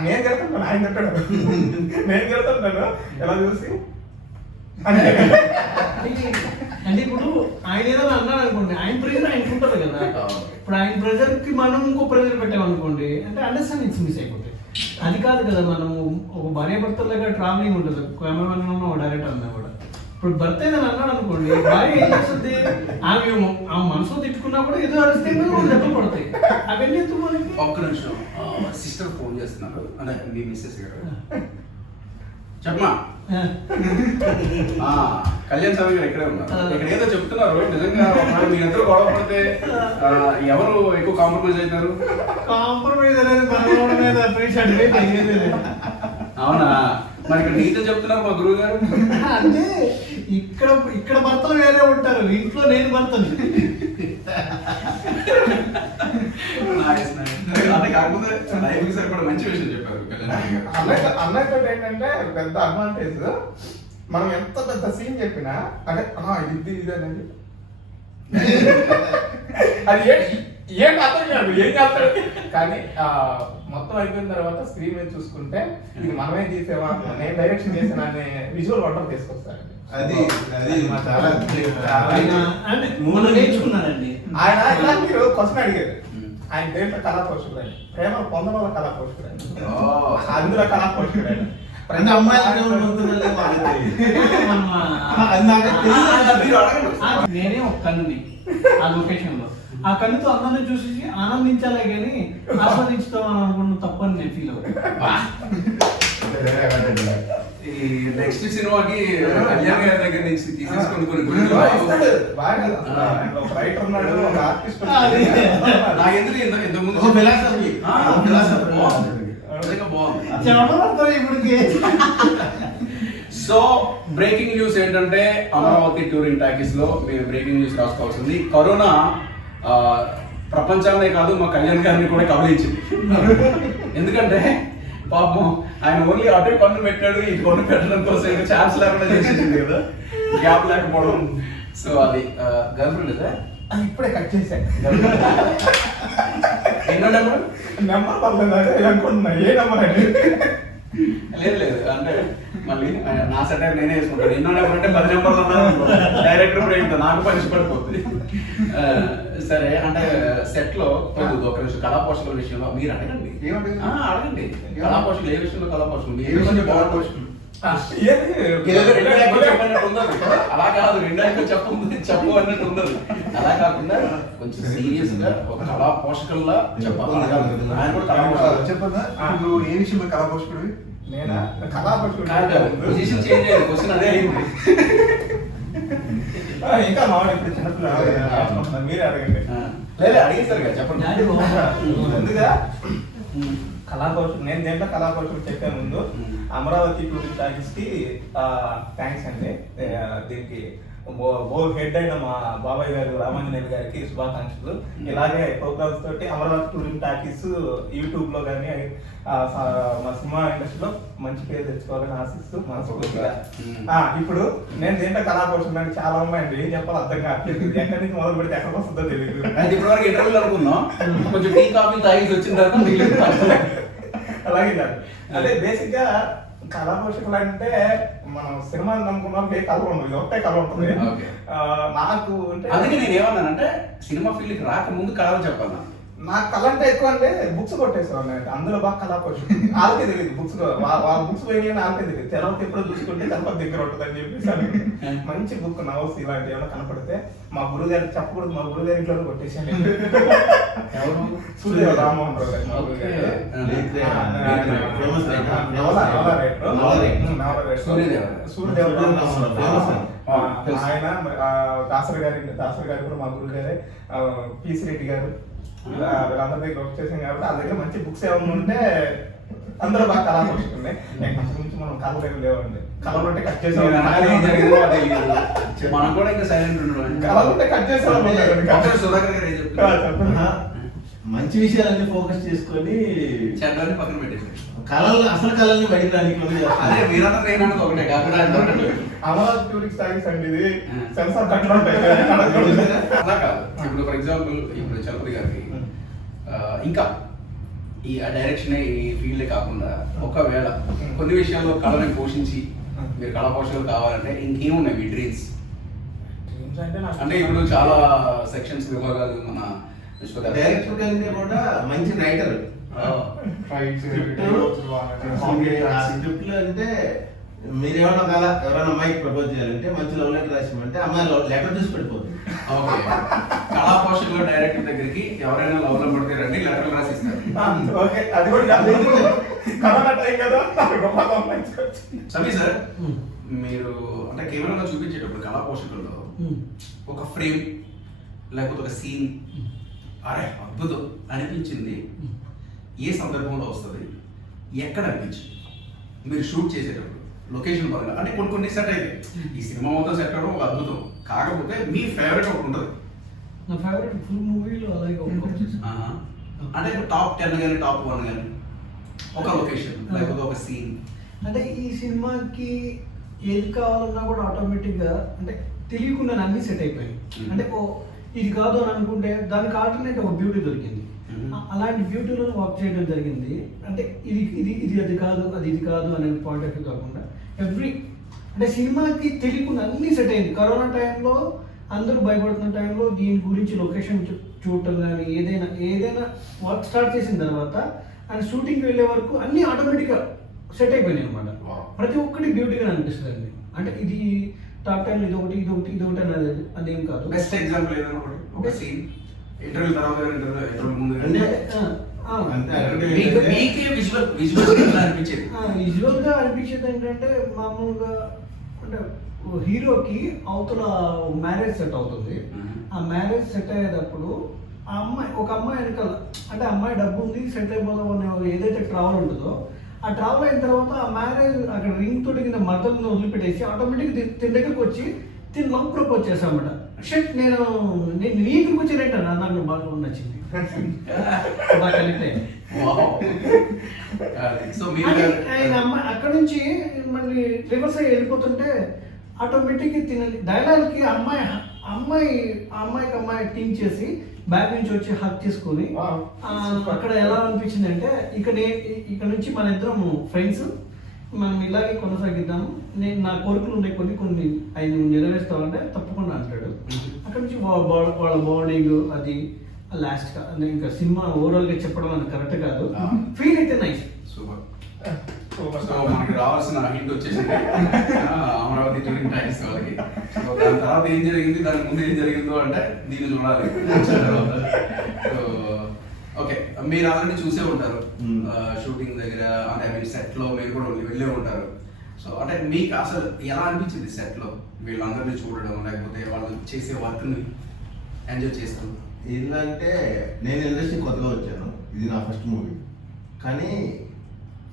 నేను గెలుతుంటాను, ఆయన తిట్టాడు, నేను గెలుతుంటాను ఎలా చూసి అంటే ఇప్పుడు ఆయన ఏదో అన్నాడు అనుకోండి, ఆయన ప్రెజర్ ఆయనకు ఉంటుంది కదా. ఇప్పుడు ఆయన ప్రెజర్ కి మనం ఇంకో ప్రెజర్ పెట్టామనుకోండి, అంటే అండర్స్టాండింగ్స్ మిస్ అయిపోతాయి. అది కాదు కదా, మనము ఒక భార్య భర్తలుగా ట్రావెలింగ్ ఉంటుంది, కెమెరామెన్ డైరెక్టర్ అన్నా కూడా. ఇప్పుడు భర్త ఏదైనా అన్నాడు అనుకోండి, భార్య ఏం చేస్తుంది, ఆమె మనసులో తిట్టుకున్నా కూడా ఏదో అరిస్తే దెబ్బలు పడతాయి. అవన్నీ ఎందుకు మనకి? ఒక్క నిమిషం, సిస్టర్ ఫోన్ చేస్తున్నారు అంటే మీ మిస్సెస్ గారు. చెప్పమా. కళ్యాణ్ స్వామి గారు ఇక్కడే ఉన్నారు. ఇక్కడ ఏదో చెప్తున్నారు, నిజంగా మీ ఇద్దరు గొడవ పడితే ఎవరు ఎక్కువ కాంప్రమైజ్ అవుతారు? కాంప్రమైజ్ అనేది అవునా? మరి ఇక్కడ నీతో చెప్తున్నారు మా గురువు గారు. అంటే ఇక్కడ ఇక్కడ భర్తలు వేరే ఉంటారు, ఇంట్లో నేను భర్తని. అంటే కాకపోతే లైఫ్ సరిపడా మంచి విషయం చెప్పారు. అన్నయ్యతో ఏంటంటే పెద్ద అడ్వాంటేజ్, మనం ఎంత పెద్ద సీన్ చెప్పినా అంటే ఇది ఇది అనేది అది ఏంటి అర్థం కాదు, ఏం చేస్తాడు. కానీ మొత్తం అయిపోయిన తర్వాత స్క్రీన్ మీద చూసుకుంటే ఇది మనమే తీసేవా, నేను డైరెక్షన్ చేసిన అనే విజువల్ వండర్ తీసుకొస్తారండి. అది అది చాలా నేర్చుకున్నానండి. ఆయన ఇలా మీరు క్వశ్చన్ అడిగారు, ఆయన దేంట్లో కళా పోషకుడు అని, ప్రేమ పొందడంలో కళా పోషకుడు అని, అందులో కళా పోషకుడు అని. అంటే అమ్మాయిలు నేనే ఒక కన్నుని ఆ లొకేషన్ లో, ఆ కన్నుతో అందరిని చూసి ఆనందించాలే కానీ ఆస్వాదించుతాం అనుకున్న తప్పని నేను ఫీల్ అవుతాను. ఈ నెక్స్ట్ సినిమాకి కళ్యాణ్ గారి దగ్గర నుంచి తీసేసుకొని కొన్ని రైటర్ ఉన్నాడు, ఒక ఆర్టిస్ట్ నాకెందుకు ఇంత ముందు సో బ్రేకింగ్ న్యూస్ ఏంటంటే అమరావతి టూరింగ్ టాకీస్ లో మేము బ్రేకింగ్ న్యూస్ రాసుకోవాల్సింది. కరోనా ప్రపంచాన్నే కాదు మా కళ్యాణ్ గారిని కూడా కబలించింది. ఎందుకంటే పాపం ఆయన ఓన్లీ అటే పన్ను పెట్టాడు, ఈ పన్ను పెట్టడం కోసం ఇంకా ఛాన్స్ లేకుండా చేసేసింది కదా, గ్యాప్ లేకపోవడం. సో అది గర్ల్ ఫ్రెండ్ కదా, ఇప్పుడే కట్ చేశాను. ఎన్నో నెంబర్ పర్లేదు అనుకుంటున్నా, ఏ నెంబర్ అండి? లేదు లేదు అంటే మళ్ళీ నా సెటైర్ నేనే వేసుకుంటాను. ఎన్నో నెంబర్ అంటే 10 నెంబర్లు ఉన్నారు, డైరెక్టర్ కూడా ఏంటో నాకు పనిషి పడిపోతుంది. సరే అంటే సెట్ లో ఒక నిమిషం కళా పోషకుల విషయంలో మీరు అడగండి. అడగండి కళా పోషకులు ఏ విషయంలో కళా పోషకులు చెప్పన్నట్టు ఉండదు. అలా కాదు, 2 చెప్పు అన్నట్టు ఉండదు. అలా కాకుండా కొంచెం సీరియస్ గా ఒక కళా పోషకుల్లా చెప్పాలి. ఆయన కూడా కళా పోషకులు చెప్పదా నువ్వు ఏ విషయంలో కళా పోషకుడివి? నేనా కళా పోషకుడు? పొజిషన్ చేంజ్ అయ్యింది, క్వశ్చన్ అదే అయింది. ఇంకా మామూలు ఇప్పుడు చిన్నపిల్లలు మీరే అడగండి. లేదు అడిగేస్తారు కదా, చెప్పండి. ముందుగా కళాపోషకుడు, నేను దేంట్లో కళాపోషకుడు చెప్పే ముందు అమరావతి టూరిస్ట్ టాకీస్ కి థ్యాంక్స్ అండి. దీనికి హెడ్ అయిన మా బాబాయ్ గారు రామాంజనేయులు గారికి శుభాకాంక్షలు. ఇలాగే ప్రోగ్రామ్స్ తోటి అమరావతి టూరిస్ట్ టాకీస్ యూట్యూబ్ లో కానీ మా సినిమా ఇండస్ట్రీలో మంచి పేరు తెచ్చుకోవాలని ఆశిస్తూ మనస్ఫూర్తిగా. ఇప్పుడు నేను దేంట్లో కళాపోషకుడు చాలా ఉన్నాయండి, ఏం చెప్పాలో అర్థం కావట్లేదు. ఎక్కడి నుంచి మొదలు పెడితే ఎక్కడికి వస్తుందో తెలియదు. ఇప్పటివరకు ఇంటర్వ్యూలు అనుకున్నాం, కొంచెం టీ కాఫీ తాగి వచ్చిన తర్వాత అలాగే అంటే బేసిక్ గా కళా పోషకులు అంటే మనం సినిమాని నమ్ముకున్నాం, ఏ కళ ఉండదు, ఇది ఒకటే కళ ఉంటుంది. నాకు అందుకే నేను ఏమన్నానంటే సినిమా ఫీల్డ్కి రాకముందు కళలు చెప్పాను. నాకు కళ అంటే ఎక్కువ అంటే బుక్స్ కొట్టేసేవాడిని అంటే అందులో బాగా కళా పోషణ వాళ్ళకే తెలియదు బుక్స్ వాళ్ళ బుక్స్ పోయినాయి వాళ్ళకే తెలియదు తెలవక ఎప్పుడో చూసుకుంటే తెలపక దగ్గర ఉంటుంది అని చెప్పేసి అనుకున్నాను. మంచి బుక్ నవల్స్ ఇలాంటివి ఏమైనా కనపడితే మా గురువు గారికి చెప్పకూడదు, మా గురువు గారి ఇంట్లో కొట్టేసాను. సూర్య రామ్మోహన్ రావు గారు మా గురువు గారు. ఆయన దాసరి గారు కూడా మా గురువు గారే, పీసి రెడ్డి గారు వీళ్ళందరి దగ్గర వర్క్ చేసాం కాబట్టి ఆ దగ్గర మంచి బుక్స్ ఏమైనా ఉంటే అందరూ బాగా కళా పోషిస్తున్నాయి. గురించి మనం కళ దగ్గర లేవండి, కళలు ఉంటే కట్ చేసేవాళ్ళం, మనం కూడా ఇంకా సైలెంట్ ఉండడం. కళలు ఉంటే కట్ చేసేవాళ్ళం. సుధాకర్ గారు ఏం చెప్తున్నారు? మంచి విషయాలన్నీ ఫోకస్ చేసుకొని చెడ్డని పక్కన పెట్టేసి అసలు కళల్ని బయట రానికి అదే మీరంతా నేను అన్నది ఒకటే కాకుండా అమరావతి టూరిస్ట్ స్టైల్స్ అంటే ఇది సెన్సార్ కట్లు ఉంటాయి. అలా కాదు. ఇప్పుడు ఫర్ ఎగ్జాంపుల్ ఇప్పుడు చలపతి గారికి ఇంకా ఈ డైరెక్షన్ ఈ ఫీల్డ్ కాకుండా ఒకవేళ కొన్ని విషయాల్లో కళని పోషించి మీరు కళా పోషకులు కావాలంటే ఇంకేమున్నాయి మీ డ్రీమ్స్? అంటే ఇప్పుడు చాలా సెక్షన్స్ విభాగాలు మన డైరెక్టర్ కంటే కూడా మంచి రైటర్. స్క్రిప్ట్లు అంటే మీరేమన్నా కాల ఎవరైనా అమ్మాయికి ప్రపోజ్ చేయాలంటే మంచి లవ్ లెటర్ రాసిమంటే అమ్మాయి లెటర్ చూసి పెట్టిపోతుంది. ఓకే, కళా పోషకుల డైరెక్టర్ దగ్గరికి ఎవరైనా లవ్ లో పడితే రండి లెటర్ రాసి ఇస్తారు. ఓకే, అది కూడా కరోనా టైం కదా. సమీ సార్, మీరు అంటే కేవలంగా చూపించేటప్పుడు కళా పోషకుల్లో ఒక ఫ్రేమ్ లేకపోతే ఒక సీన్ అరే అద్భుతం అనిపించింది ఏ సందర్భంలో వస్తుంది, ఎక్కడ అనిపించింది? మీరు షూట్ చేసేటప్పుడు లొకేషన్ పరంగా అంటే కొన్ని సెట్ అయితే ఈ సినిమా మొత్తం సెట్ అవడం ఒక అద్భుతం, కాకపోతే మీ ఫేవరెట్ ఒకటి ఉంటుంది. నా ఫేవరెట్ ఫుల్ మూవీలో అలాగే అంటే టాప్ 10 కానీ టాప్ 1 కానీ ఒక లొకేషన్ లేకపోతే ఒక సీన్. అంటే ఈ సినిమాకి ఏది కావాలన్నా కూడా ఆటోమేటిక్గా అంటే తెలియకుండా అన్ని సెట్ అయిపోయాయి. అంటే ఇది కాదు అని అనుకుంటే దానికి ఆల్టర్నేట్ ఒక బ్యూటీ దొరికింది. అలాంటి బ్యూటీలో వర్క్ చేయడం జరిగింది. అంటే ఇది అది కాదు, అది ఇది కాదు అనే పాయింట్ ఆఫ్ వ్యూ కాకుండా అంటే సినిమాకి తెలియకుండా అన్ని సెట్ అయింది. కరోనా టైంలో అందరూ భయపడుతున్న టైంలో దీని గురించి లొకేషన్ చూడటం కానీ ఏదైనా వర్క్ స్టార్ట్ చేసిన తర్వాత అండ్ షూటింగ్కి వెళ్ళే వరకు అన్ని ఆటోమేటిక్గా సెట్ అయిపోయినాయి అనమాట. ప్రతి ఒక్కటి బ్యూటీగా అనిపిస్తుంది. అంటే ఇది టాప్ 10 ఇది ఒకటి అనేది అదేం కాదు. బెస్ట్ ఎగ్జాంపుల్ ఏదైనా ఒక సీన్ ఇంటర్వ్యూ తర్వాత ఇంటర్వ్యూ ముందు మీకే విజువల్ అనిపించేది. విజువల్గా అనిపించేది ఏంటంటే మామూలుగా అంటే హీరోకి అవతల మ్యారేజ్ సెట్ అవుతుంది. ఆ మ్యారేజ్ సెట్ అయ్యేటప్పుడు ఒక అమ్మాయి వెనకాల అంటే అమ్మాయి డబ్బు ఉంది సెట్ అయిపోదాం అనే ఏదైతే ట్రావెల్ ఉంటుందో ఆ ట్రావెల్ అయిన తర్వాత ఆ మ్యారేజ్ అక్కడ రింగ్ తోటి కింద మరదలను వదిలిపెట్టేసి ఆటోమేటిక్గా తిన దగ్గరకు వచ్చి తిని లవ్ ప్రపోజ్ చేశామట. షట్ నేను నీ దగ్గరికి వచ్చేటంట నాకు బాగా నచ్చింది. బాగా కనెక్ట్ అయ్యింది. ఆయన అమ్మాయి అక్కడ నుంచి మళ్ళీ రివర్స్ అయ్యి వెళ్ళిపోతుంటే ఆటోమేటిక్గా తినండి డైలాగ్కి అమ్మాయి థింక్ చేసి బ్యాక్ నుంచి వచ్చి హక్ చేసుకుని అక్కడ ఎలా అనిపించింది అంటే ఇక్కడ నుంచి మన ఇద్దరం ఫ్రెండ్స్ మనం ఇలాగే కొనసాగిద్దాము. నేను నా కోరికలు ఉండే కొన్ని ఆయన నెరవేరుస్తామంటే తప్పకుండా అంటాడు. అక్కడ నుంచి వాళ్ళ బాండింగ్ అది లాస్ట్ ఇంకా సినిమా ఓవరాల్ గా చెప్పడం అది కరెక్ట్ కాదు. ఫీల్ అయితే నైస్. సూపర్. సో మనకి రావాల్సిన హింట్ వచ్చేసింది అమరావతి టూరింగ్ టైమ్స్ వాళ్ళకి. దాని తర్వాత ఏం జరిగింది, దాని ముందు ఏం జరిగిందో అంటే దీన్ని చూడాలి. ఓకే, మీరు ఆల్రెడీ చూసే ఉంటారు షూటింగ్ దగ్గర, అంటే మీరు సెట్ లో మీరు కూడా వెళ్ళే ఉంటారు. సో అంటే మీకు అసలు ఎలా అనిపించింది సెట్ లో వీళ్ళందరినీ చూడడం, లేకపోతే వాళ్ళు చేసే వర్క్ ని ఎంజాయ్ చేస్తూ? ఏంటంటే నేను ఇండస్ట్రీ కొత్తగా వచ్చాను, ఇది నా ఫస్ట్ మూవీ. కానీ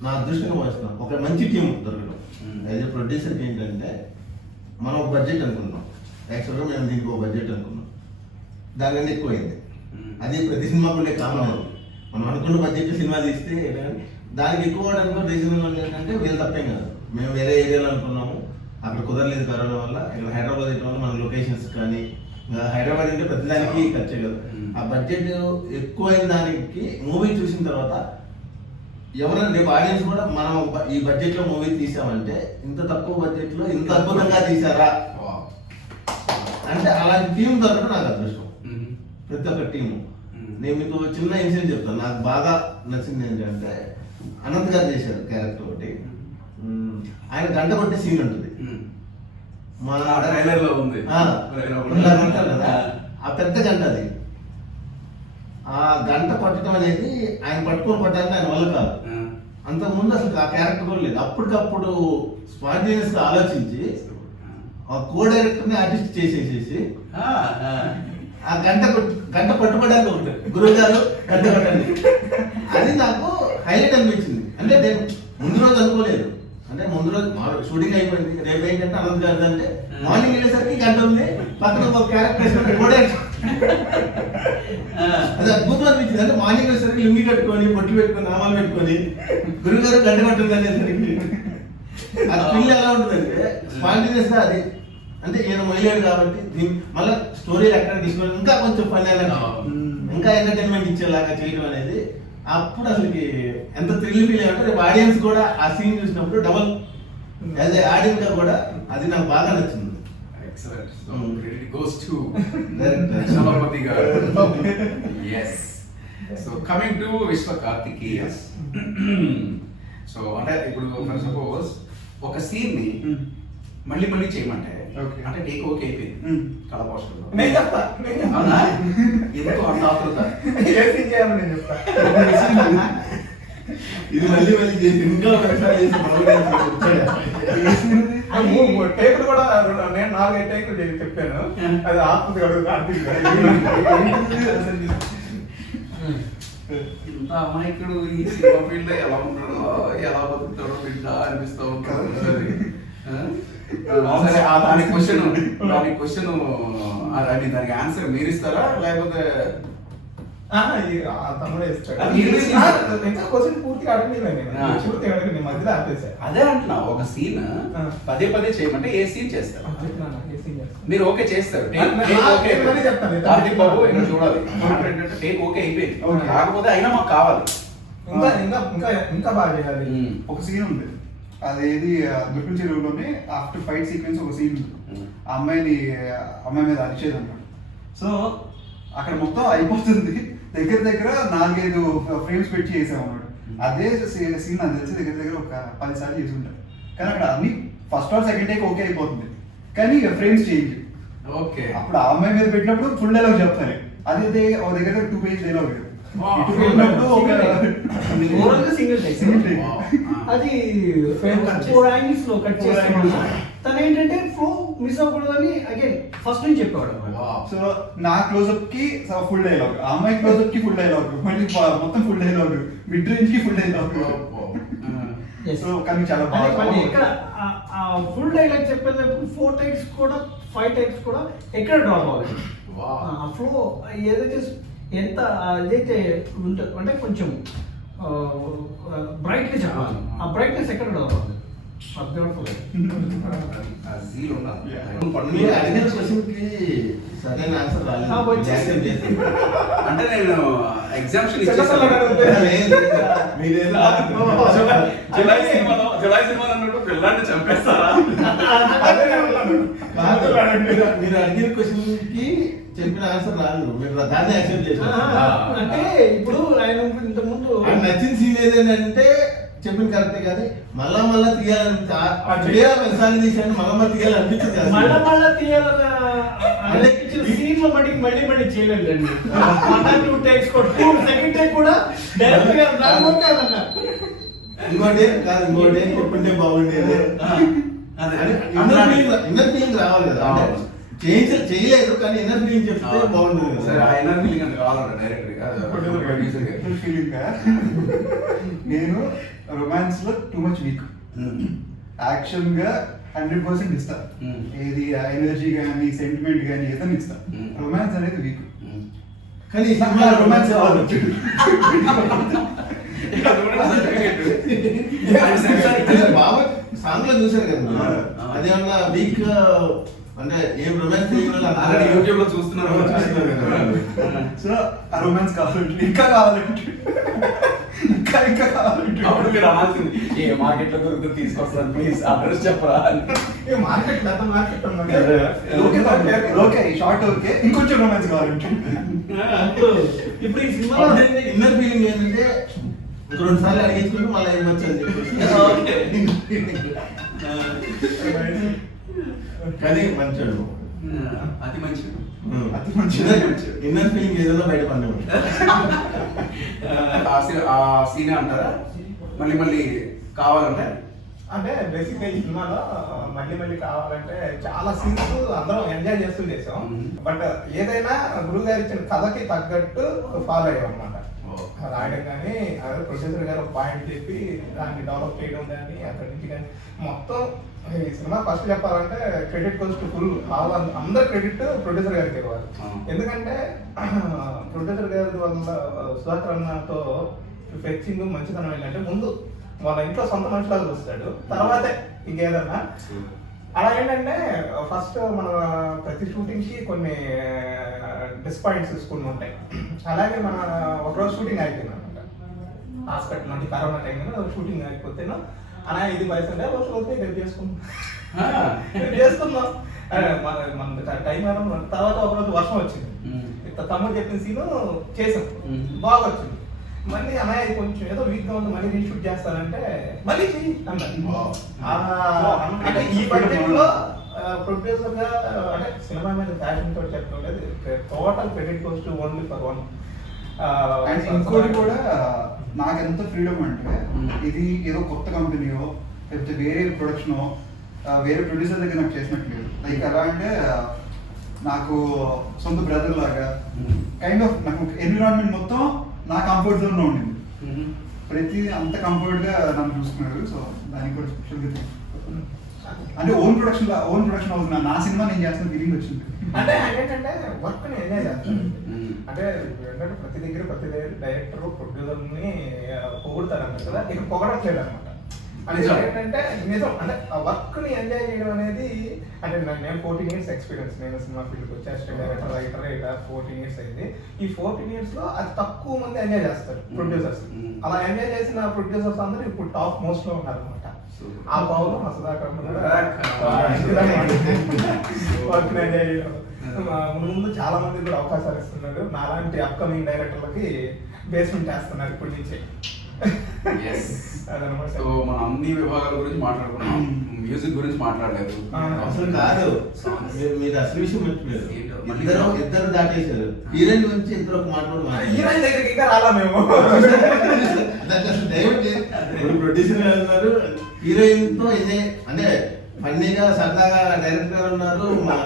నా అదృష్టంగా వస్తున్నాను ఒక మంచి టీం దొరకడం. యాజ్ ఏ ప్రొడ్యూసర్కి ఏంటంటే మనం ఒక బడ్జెట్ అనుకున్నాం. యాక్చువల్గా మేము దీనికి ఒక బడ్జెట్ అనుకున్నాం, దానికన్నా ఎక్కువైంది. అది ప్రతి సినిమా ఉండే కామన్. మనం అనుకున్న బడ్జెట్ సినిమా తీస్తే దానికి ఎక్కువ అనుకో రీజన్ ఏంటంటే వీళ్ళు తప్పేం కాదు. మేము వేరే ఏరియాలో అనుకున్నాము, అక్కడ కుదరలేదు కరోనా వల్ల. ఇక్కడ హైదరాబాద్ అయితే వల్ల మన లొకేషన్స్ కానీ హైదరాబాద్ అంటే ప్రతిదానికి ఖర్చే కదా. ఆ బడ్జెట్ ఎక్కువైన దానికి మూవీ చూసిన తర్వాత ఎవరైనా రేపు ఆడియన్స్ కూడా మనం ఈ బడ్జెట్ లో మూవీ తీసామంటే ఇంత తక్కువ బడ్జెట్ లో ఇంత అద్భుతంగా తీసారా అంటే అలాంటి టీం దొరకడం నాకు అదృష్టం. ప్రతి ఒక్క టీము నేను మీకు చిన్న ఇన్సిడెంట్ చెప్తాను. నాకు బాగా నచ్చింది ఏంటంటే అనంత్ గారు చేశారు క్యారెక్టర్ ఒకటి. ఆయన గంట కొట్టే సీన్ ఉంటుంది. మా ట్రైలర్ లో ఉంది. అంటారు కదా, ఆ పెద్ద గంట అది. ఆ గంట కొట్టడం అనేది ఆయన పట్టుకొని కొట్టాలంటే ఆయన వల్ల కాదు. అంతకుముందు అసలు ఆ క్యారెక్టర్ కూడా లేదు. అప్పటికప్పుడు స్పాంటేనియస్ గా ఆలోచించి ఆ కో డైరెక్టర్ ని ఆర్టిస్ట్ చేసేసేసి ఆ గంట పట్టుకోవడానికి ఉంటుంది. గురువు గారు గంట కొట్టండి, అది నాకు హైలైట్ అనిపించింది. అంటే నేను ముందు రోజు అనుకోలేదు. అంటే ముందు రోజు షూటింగ్ అయిపోయింది, రేపు ఏంటంటే అనంత్ గారిది అంటే మార్నింగ్ వెళ్ళేసరికి గంట ఉంది, పక్కన ఒక క్యారెక్టర్ కో డైరెక్టర్. అది అద్భుతం అనిపించింది. అంటే మార్నింగ్ వచ్చేసరికి లుంగి కట్టుకొని బొట్లు పెట్టుకొని నామాలు పెట్టుకొని గురువు గారు గంట కొట్టింది అనేసరికి అది పిల్ల ఎలా ఉంటుందంటే స్పాంటేనియస్ గా అది. అంటే ఈయన మొయ్యలేడు కాబట్టి మళ్ళీ స్టోరీలు ఎక్కడ తీసుకొని ఇంకా కొంచెం ఫన్ అయినా ఇంకా ఎంటర్టైన్మెంట్ ఇచ్చేలాగా చేయడం అనేది అప్పుడు అసలుకి ఎంత థ్రిల్ ఫీల్ అయ్యంటే రేపు ఆడియన్స్ కూడా ఆ సీన్ చూసినప్పుడు డబల్ యాజ్ ఏ ఆడియన్స్ గా కూడా అది నాకు బాగా నచ్చింది. Excellent. So credit goes to Shabapati garu. Yes. So coming to Vishwa Karthikeya. So అంటే ఇప్పుడు ఫర్ సపోజ్ ఒక సీన్ ని మళ్ళీ మళ్ళీ చేయమంటే అంటే టేక్ ఓకే అయిపోయింది కళ పోస్టర్లో. నేను చెప్తా. అవునా? ఎందుకు అంత ఆతృత? ఏ సీన్ చేయాలో నేను చెప్తా. ఇది మళ్ళీ మళ్ళీ చేసి ఇంకా ఒకసారి చేసి టేకులు కూడా నేను 4-5 టేకులు చెప్పాను. అది ఆత్మహత్య ఇంత అమాయకుడు ఈ సినిమా ఫీల్డ్ ఎలా ఉంటాడో ఎలా బతుకుతాడో బిడ్డ అనిపిస్తూ ఉంటాడు. సరే దానికి క్వశ్చన్ దానికి ఆన్సర్ మీరు ఇస్తారా లేకపోతే తమ్ముడే ఇస్తాడు. అది ఇంకా క్వశ్చన్ పూర్తిగా అడగలేదు నేను. పూర్తిగా అడగలేదు, నేను మధ్యలో ఆపేసా. అదే అంటున్నా, ఒక సీన్ పదే పదే చేయమంటే ఏ సీన్ చేస్తారు? మీరు ఓకే చేస్తారు. కార్తీక్ బాబు ఇక్కడ చూడాలి, టేక్ ఓకే అయిపోయింది, కాకపోతే అయినా మాకు కావాలి, ఇంకా ఇంకా ఇంకా ఇంకా బాగా చేయాలి. ఒక సీన్ ఉంది, అదేది దుర్గం చెరువులోనే ఆఫ్టర్ ఫైట్ సీక్వెన్స్ ఒక సీన్ ఉంది. ఆ అమ్మాయి మీద అరిచేది అన్నాడు. సో అక్కడ మొత్తం అయిపోతుంది, దగ్గర దగ్గర 4-5 ఫ్రేమ్స్ పెట్టి చేసాం అన్నాడు. అదే సీన్ నాకు తెలిసి దగ్గర దగ్గర ఒక 10 సార్లు చేసి ఉంటారు. కానీ అక్కడ అన్ని first or second take okay అయిపోతుంది, కానీ ఫ్రేమ్స్ చేంజ్. ఓకే, అప్పుడు ఆ అమ్మాయి మీద పెట్టినప్పుడు ఫుల్ డైలాగ్ చెప్తాను, అదే ఒక దగ్గర 2 పేజ్ డైలాగ్ అది 4 యాంగిల్స్ లో కట్ చేస్తాను. తను ఏంటంటే ఫ్లో మిస్ అవ్వకూడదని అగైన్ ఫస్ట్ నుంచి చెప్పాడు. సో నా క్లోజ్అప్ కి ఫుల్ డైలాగ్, ఆ అమ్మాయి క్లోజ్అప్ కి ఫుల్ డైలాగ్, మళ్ళీ మొత్తం ఫుల్ డైలాగ్, మిడ్ రేంజ్ కి ఫుల్ డైలాగ్. సో కానీ చాలా బాగా ఇక్కడ ఫుల్ డైలాగ్ చెప్పేటప్పుడు 4 టైక్స్ కూడా 5 టైక్స్ కూడా ఎక్కడ డ్రాప్ అవ్వలేదు. ఆ ఫ్లో ఏదైతే ఎంత అదైతే ఉంటుంది అంటే కొంచెం బ్రైట్ గా చెప్పాలి, ఆ బ్రైట్నెస్ ఎక్కడ డ్రాప్ అవ్వలేదు. మీరు అడిగిన క్వశ్చన్ కి సరైన ఆన్సర్ రాలేదు. అంటే నేను ఎగ్జామ్షన్ జులై సినిమాలో అన్నట్టు పిల్లాన్ని చంపేస్తారా? మీరు అడిగిన క్వశ్చన్ కి చెప్పిన ఆన్సర్ రాదు, మీరు దాన్ని యాక్సెప్ట్ చేశారు. అంటే ఇప్పుడు ఆయన ఇంత ముందు నచ్చిన సీన్ ఏదంటే చెప్పిన కరెక్టే, కానీ మళ్ళా తీయాలని తీసాను, మళ్ళా తీయాలనిపించింది. మళ్ళా తీయాలని సీన్ లో మళ్ళీ మళ్ళీ చేయలేదండి. 1-2 టేక్స్ కూడా 2 సెకండ్ టేక్ కూడా డైరెక్ట్ గా కాదన్న ఇంకోటి చెప్పుంటే బాగుండేది. ఇన్నర్ ఫీలింగ్ రావాలి కదా, చేయలేదు కానీ ఇన్నర్ ఫీలింగ్ చెప్తే బాగుంటుంది కదా. సరే, ఆ ఇన్నర్ ఫీలింగ్ అంటే కావాలంట డైరెక్టర్ ఫీలింగ్. నేను రొమాన్స్ లో టూ మచ్ వీక్, యాక్షన్ గా 100% ఇస్తా, ఏది ఎనర్జీ కానీ సెంటిమెంట్ కానీ ఏదైనా ఇస్తా. రొమాన్స్ అనేది వీక్, కానీ రొమాన్స్ బాబు సాంగ్ లో చూసారు కదా, అదేమన్నా వీక్ అంటే ఏం రొమాన్స్ యూట్యూబ్ లో చూస్తున్నారు. సో ఆ రొమాన్స్ కావాలంటే ఇంకా కావాలంటే ఇంకా కావాలంటే అప్పుడు మీరు అనాల్సింది, ఏ మార్కెట్ లో దొరుకుతుంది తీసుకొస్తాను ప్లీజ్ అడ్రస్ చెప్పరా. Market market okay short okay, ఇంకొంచెం రొమాన్స్ కావాలంటే ఇప్పుడు ఈ సినిమాలో ఇన్నర్ ఫీలింగ్ ఏంటంటే ఇంక 2 సార్లు అడిగించుకుంటే మళ్ళీ ఏమొచ్చు అని చెప్పేసి కానీ మంచోడు. అతి మంచి అతి మంచి ఇన్నర్ ఫీలింగ్ ఏదైనా బయట పండు ఆ సీనే అంటారా మళ్ళీ మళ్ళీ కావాలంటే అంటే బేసిక్ గా ఈ సినిమాలో మళ్ళీ మళ్ళీ కావాలంటే చాలా సీన్స్ అందరం ఎంజాయ్ చేస్తూ చేసాం. బట్ ఏదైనా గురువు గారు ఇచ్చిన కథకి తగ్గట్టు ఫాలో అయ్యాం అనమాట. రాయడం కానీ అదే ప్రొడ్యూసర్ గారు పాయింట్ చెప్పి దాన్ని డెవలప్ చేయడం కానీ అక్కడి నుంచి కానీ మొత్తం ఈ సినిమా ఫస్ట్ చెప్పాలంటే క్రెడిట్ కోస్ట్ ఫుల్ అందరు క్రెడిట్ ప్రొడ్యూసర్ గారికి ఇవ్వాలి. ఎందుకంటే ప్రొడ్యూసర్ గారి వల్ల సుధాకర్ అన్నతో ఫెచ్చింగ్ మంచితనం ఏంటంటే ముందు వాళ్ళ ఇంట్లో సొంత మనుషులాగా చూస్తాడు, తర్వాతే ఇంకేదన్నా. అలా ఏంటంటే ఫస్ట్ మన ప్రతి షూటింగ్ కి కొన్ని డిస్పాయింట్స్ కొన్ని ఉంటాయి. అలాగే మన ఒకరోజు షూటింగ్ అయిపోయింది అనమాట. హాస్పిటల్ నుండి కరోనా టైంలో షూటింగ్ అయిపోతేనో అలా ఇది పైసలు రోజు రోజు రేపు చేసుకుందాం మన టైం తర్వాత ఒకరోజు వర్షం వచ్చింది. తమ్ముడు చెప్పిన సీను చేసాం, బాగా వచ్చింది. మళ్ళీ అన్నయ్య కొంచెం ఏదో వీక్ గా ఉంది మళ్ళీ రీషూట్ చేస్తానంటే మళ్ళీ చెయ్యి అన్నారు. అంటే ఈ బడ్జెట్ లో ప్రొడ్యూసర్ గా అంటే సినిమా మీద ప్యాషన్ తో చెప్పడం లేదు, total credit Coast only for one. And ఇంకోటి కూడా నాకు ఎంత ఫ్రీడమ్ అంటే ఇది ఏదో కొత్త కంపెనీయో లేకపోతే వేరే ప్రొడక్షనో వేరే ప్రొడ్యూసర్ దగ్గర నాకు చేసినట్టు లేదు. లైక్ ఎలా అంటే నాకు సొంత బ్రదర్ లాగా కైండ్ ఆఫ్ నాకు ఎన్విరాన్మెంట్ మొత్తం నా కంఫర్ట్ జోన్ లో ఉండింది. ప్రతి అంత కంఫర్ట్ గా నన్ను చూసుకున్నారు. సో దానికి కూడా స్పెషల్గా అంటే ఓన్ ప్రొడక్షన్ అవుతున్నా నా సినిమా నేను చేస్తున్న ఫీలింగ్ వచ్చింది. అంటే ఏంటంటే వర్క్ ని ఎంజాయ్ చేస్తాను. అంటే ఏంటంటే ప్రతి దగ్గర ప్రతి డైరెక్టర్ ప్రొడ్యూసర్ ని పొగుడతారు అన్నట్టు కదా, ఇక్కడ పొగడట్లేదు అనమాట. అంటే ఏంటంటే నిజం అంటే ఆ వర్క్ ని ఎంజాయ్ చేయడం అనేది అంటే నేను 14 years ఎక్స్పీరియన్స్. నేను సినిమా ఫీల్డ్కి వచ్చి అసిస్టెంట్ డైరెక్టర్ రైటర్ 14 years అయింది. ఈ 14 years లో అది తక్కువ మంది ఎంజాయ్ చేస్తారు ప్రొడ్యూసర్స్. అలా ఎంజాయ్ చేసిన ప్రొడ్యూసర్స్ అందరూ ఇప్పుడు టాప్ మోస్ట్ లో ఉన్నారు అనమాట. ఆ పౌరు సుధాకర్ వర్క్ ఎంజాయ్ చేయడం ముందు చాలా మంది కూడా అవకాశాలు ఇస్తున్నారు. నాలాంటి అప్కమింగ్ డైరెక్టర్లకి బేస్మెంట్ చేస్తున్నారు ఇప్పటి నుంచి. సో మనం అన్ని విభాగాల గురించి మాట్లాడుకున్నాం, మ్యూజిక్ గురించి మాట్లాడలేదు. అసలు కాదు, మీరు అసలు విషయం మర్చిపోయారు. ఇద్దరు దాటేశారు. హీరోయిన్ గురించి ఇద్దరు హీరోయిన్ దగ్గరికి ఇంకా రాలా మేము. ప్రొడ్యూసర్ గారు ఉన్నారు, హీరోయిన్ తో అంటే ఫన్నీగా సరదాగా డైరెక్టర్ గారు ఉన్నారు, మా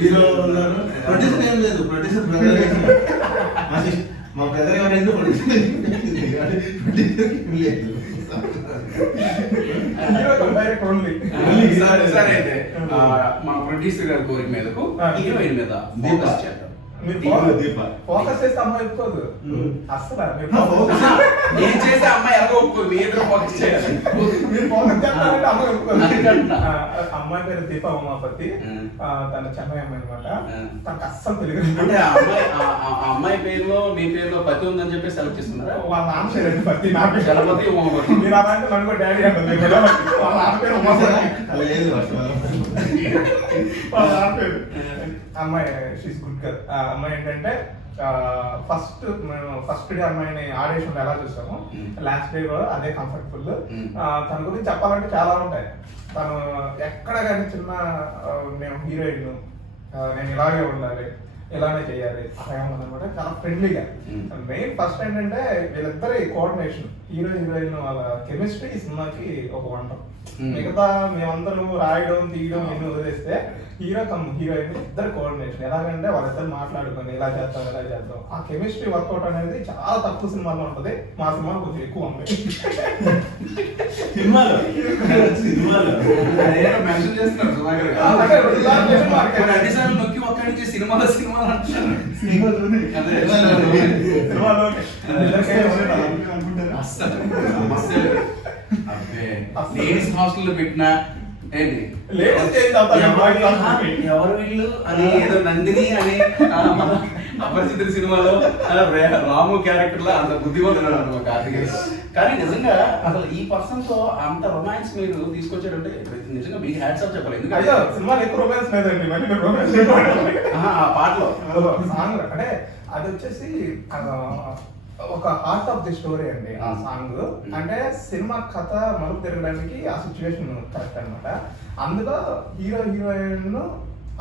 హీరో ఉన్నారు. ప్రొడ్యూసర్ ఏం లేదు, ప్రొడ్యూసర్ బ్రదర్ మా బ్రదర్ ఎవరైందో ప్రొడ్యూసర్ లేదు. మన ప్రొడ్యూసర్ గారి కోరిక మీదకు హీరోయిన్ మీద ఫోకస్ చేస్తే అమ్మాయి ఒప్పుకోదు అసలు. నేను చేసే అమ్మాయి ఎలా ఒప్పుకోదు, మీ ఇద్దరు ఫోకస్ చేయాలి. మీరు ఫోకస్ చేస్తారంటే అమ్మాయి ఒప్పుకోదు. అమ్మాయి పేరు దీప ఉమాపతి, తన చెన్నై అమ్మాయి అనమాట. తనకు అస్సలు తెలుగు అంటే అమ్మాయి పేరులో మీ పేరులో పతి ఉందని చెప్పి సెలెక్ట్ చేస్తున్నారా? వాళ్ళ నాన్న పేరు పతి, నా పేరు గణపతి ఉమాపతి. మీరు అలాంటి నన్ను డాడీ అంటుంది. వాళ్ళ నాన్న పేరు ఉమాపతి. వాళ్ళ నాన్న పేరు అమ్మాయి షీస్ గుడ్ గర్ల్. అమ్మాయి ఏంటంటే ఫస్ట్ డే అమ్మాయిని ఆడిషన్ ఎలా చూసాము, లాస్ట్ డే కూడా అదే కంఫర్టబుల్. తన గురించి చెప్పాలంటే చాలా ఉంటాయి. తను ఎక్కడ కానీ చిన్న మేము హీరోయిన్ నేను ఇలాగే ఉండాలి, ఇలానే చేయాలి అలా అనమాట. చాలా ఫ్రెండ్లీగా. మెయిన్ ఫస్ట్ ఏంటంటే వీళ్ళిద్దరి కోఆర్డినేషన్, హీరోయిన్ వాళ్ళ కెమిస్ట్రీ ఈ సినిమాకి ఒక వంట. మిగతా మేమందరం రాయడం తీయడం ఎన్ని వదిలేస్తే హీరోయిన్ ఇద్దరు కోఆర్డినేషన్ ఎలాగంటే వాళ్ళిద్దరు మాట్లాడుకొని ఇలా చేద్దాం ఇలా చేద్దాం. ఆ కెమిస్ట్రీ వర్కౌట్ అనేది చాలా తక్కువ సినిమాలో ఉంటది, మా సినిమాలో కొంచెం ఎక్కువ ఉంది. మెన్షన్ చేస్తున్నారు అన్నిసార్లు నొక్కి ఒక్కడి నుంచి సినిమాలో లేడీస్ హాస్టల్లో పెట్టిన ఏంటి లేటెస్ట్ ఏం చదువుతారు? ఎవరు వీళ్ళు అని ఏదో నందిని అని మన అపరిచితుల సినిమాలో రాము క్యారెక్టర్ లో అంత బుద్ధిమంతుడు అనమాట కార్తికేయ. కానీ నిజంగా అసలు ఈ పర్సన్ తో అంత రొమాన్స్ మీరు తీసుకొచ్చారంటే నిజంగా మీకు హ్యాట్స్ ఆఫ్ చెప్పాలి. ఎందుకంటే అయ్యో సినిమాలో ఎక్కువ రొమాన్స్ లేదండి, మళ్ళీ మీరు రొమాన్స్ ఆ పాటలో సాంగ్ అంటే అది వచ్చేసి ఒక హార్ట్ ఆఫ్ ది స్టోరీ అండి ఆ సాంగ్. అంటే సినిమా కథ మలుపు తిరగడానికి ఆ సిచ్యువేషన్ కరెక్ట్ అనమాట. అందులో హీరో హీరోయిన్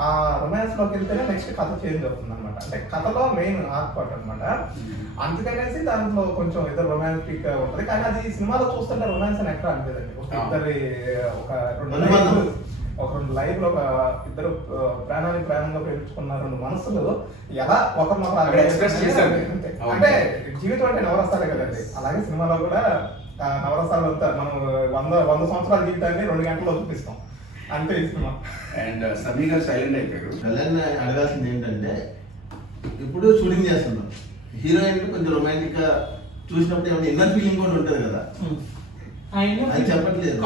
ఆ రొమాన్స్ లోకి వెళ్తేనే నెక్స్ట్ కథ చేంజ్ అవుతుంది అనమాట. అంటే కథలో మెయిన్ ఆర్ట్ పార్ట్ అనమాట. అందుకనేసి దాంట్లో కొంచెం ఏదో రొమాంటిక్ గా ఉంటది, కానీ అది సినిమాలో చూస్తుంటే రొమాన్స్ అని ఎక్కడ అనిపించదండి. ఒక రెండు లైఫ్ లో ఒక ఇద్దరు ప్రాణంగా ప్రేమించుకున్న రెండు మనసులు ఎలా ఒకరినొకరు ఎక్స్ప్రెస్ చేశారు. అంటే జీవితం అంటే నవరసాలే కదండి, అలాగే సినిమాలో కూడా నవరసాలు అంతా మనం 100 సంవత్సరాల జీవితాన్ని 2 గంటల్లో చూపిస్తాం అంతే ఈ సినిమా. అండ్ సమీ గారు సైలెంట్ అయిపోయారు. కళ్యాణ్ అడగాల్సింది ఏంటంటే, ఇప్పుడు షూటింగ్ చేస్తున్నాం, హీరోయిన్ కొంచెం రొమాంటిక్ గా చూసినప్పుడు ఏమైనా ఇన్నర్ ఫీలింగ్ కూడా ఉంటుంది కదా, అది చెప్పట్లేదు.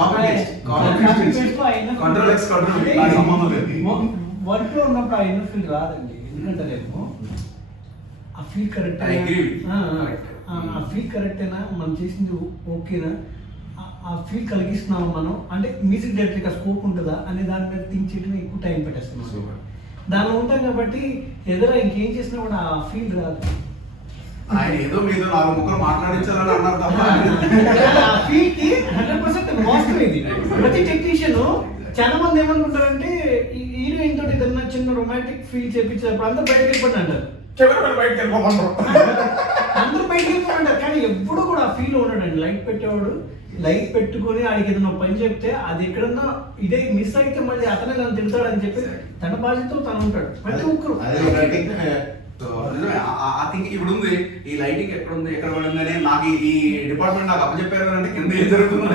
వర్క్ లో ఉన్నప్పుడు ఆ ఇన్నర్ ఫీల్ రాదండి. ఎందుకంటే ఆ ఫీల్ కరెక్ట్, ఆ ఫీల్ కరెక్టేనా, మనం చేసింది ఓకేనా, ఆ ఫీల్ కలిగిస్తున్నాము మనం, అంటే మ్యూజిక్ డైరెక్టర్ స్కోప్ ఉంటుందా అనే దాని మీద థింక్ చేయడం ఎక్కువ టైం పెట్టేస్తున్నాం. దానిలో ఉంటాం కాబట్టి ఎదురు ఇంకేం చేసినా కూడా ఆ ఫీల్ రాదు. ఆయన ఏదో మీద 4 ముక్కలు మాట్లాడించాలని అన్నారు తప్ప ఆ ఫీల్ కి 100% వాస్తవం ఇది. ప్రతి టెక్నీషియన్ చాలా మంది ఏమనుకుంటారంటే హీరోయిన్ తోటి ఏదైనా చిన్న రొమాంటిక్ ఫీల్ చేపించేటప్పుడు అందరూ బయటకు వెళ్ళిపోయి అంటారు, బయటకు వెళ్ళిపోమంటారు. అందరూ బయటకు వెళ్ళిపోయి అంటారు. కానీ ఎప్పుడు కూడా ఆ ఫీల్ ఉండడండి. లైట్ పెట్టేవాడు లైట్ పెట్టుకొని ఆడికి ఏదైనా పని చెప్తే అది ఎక్కడన్నా ఇదే మిస్ అయితే మళ్ళీ అతనే నన్ను తిడతాడు అని చెప్పి తన బాధ్యతతో తను ఉంటాడు. ప్రతి ఒక్కరు ఆ థింక్ ఇప్పుడు ఉంది. ఈ లైటింగ్ ఎక్కడ ఉంది, ఎక్కడ పడింది అని నాకు ఈ డిపార్ట్మెంట్ నాకు అప్పచెప్పారు అంటే కింద ఏం జరుగుతుందో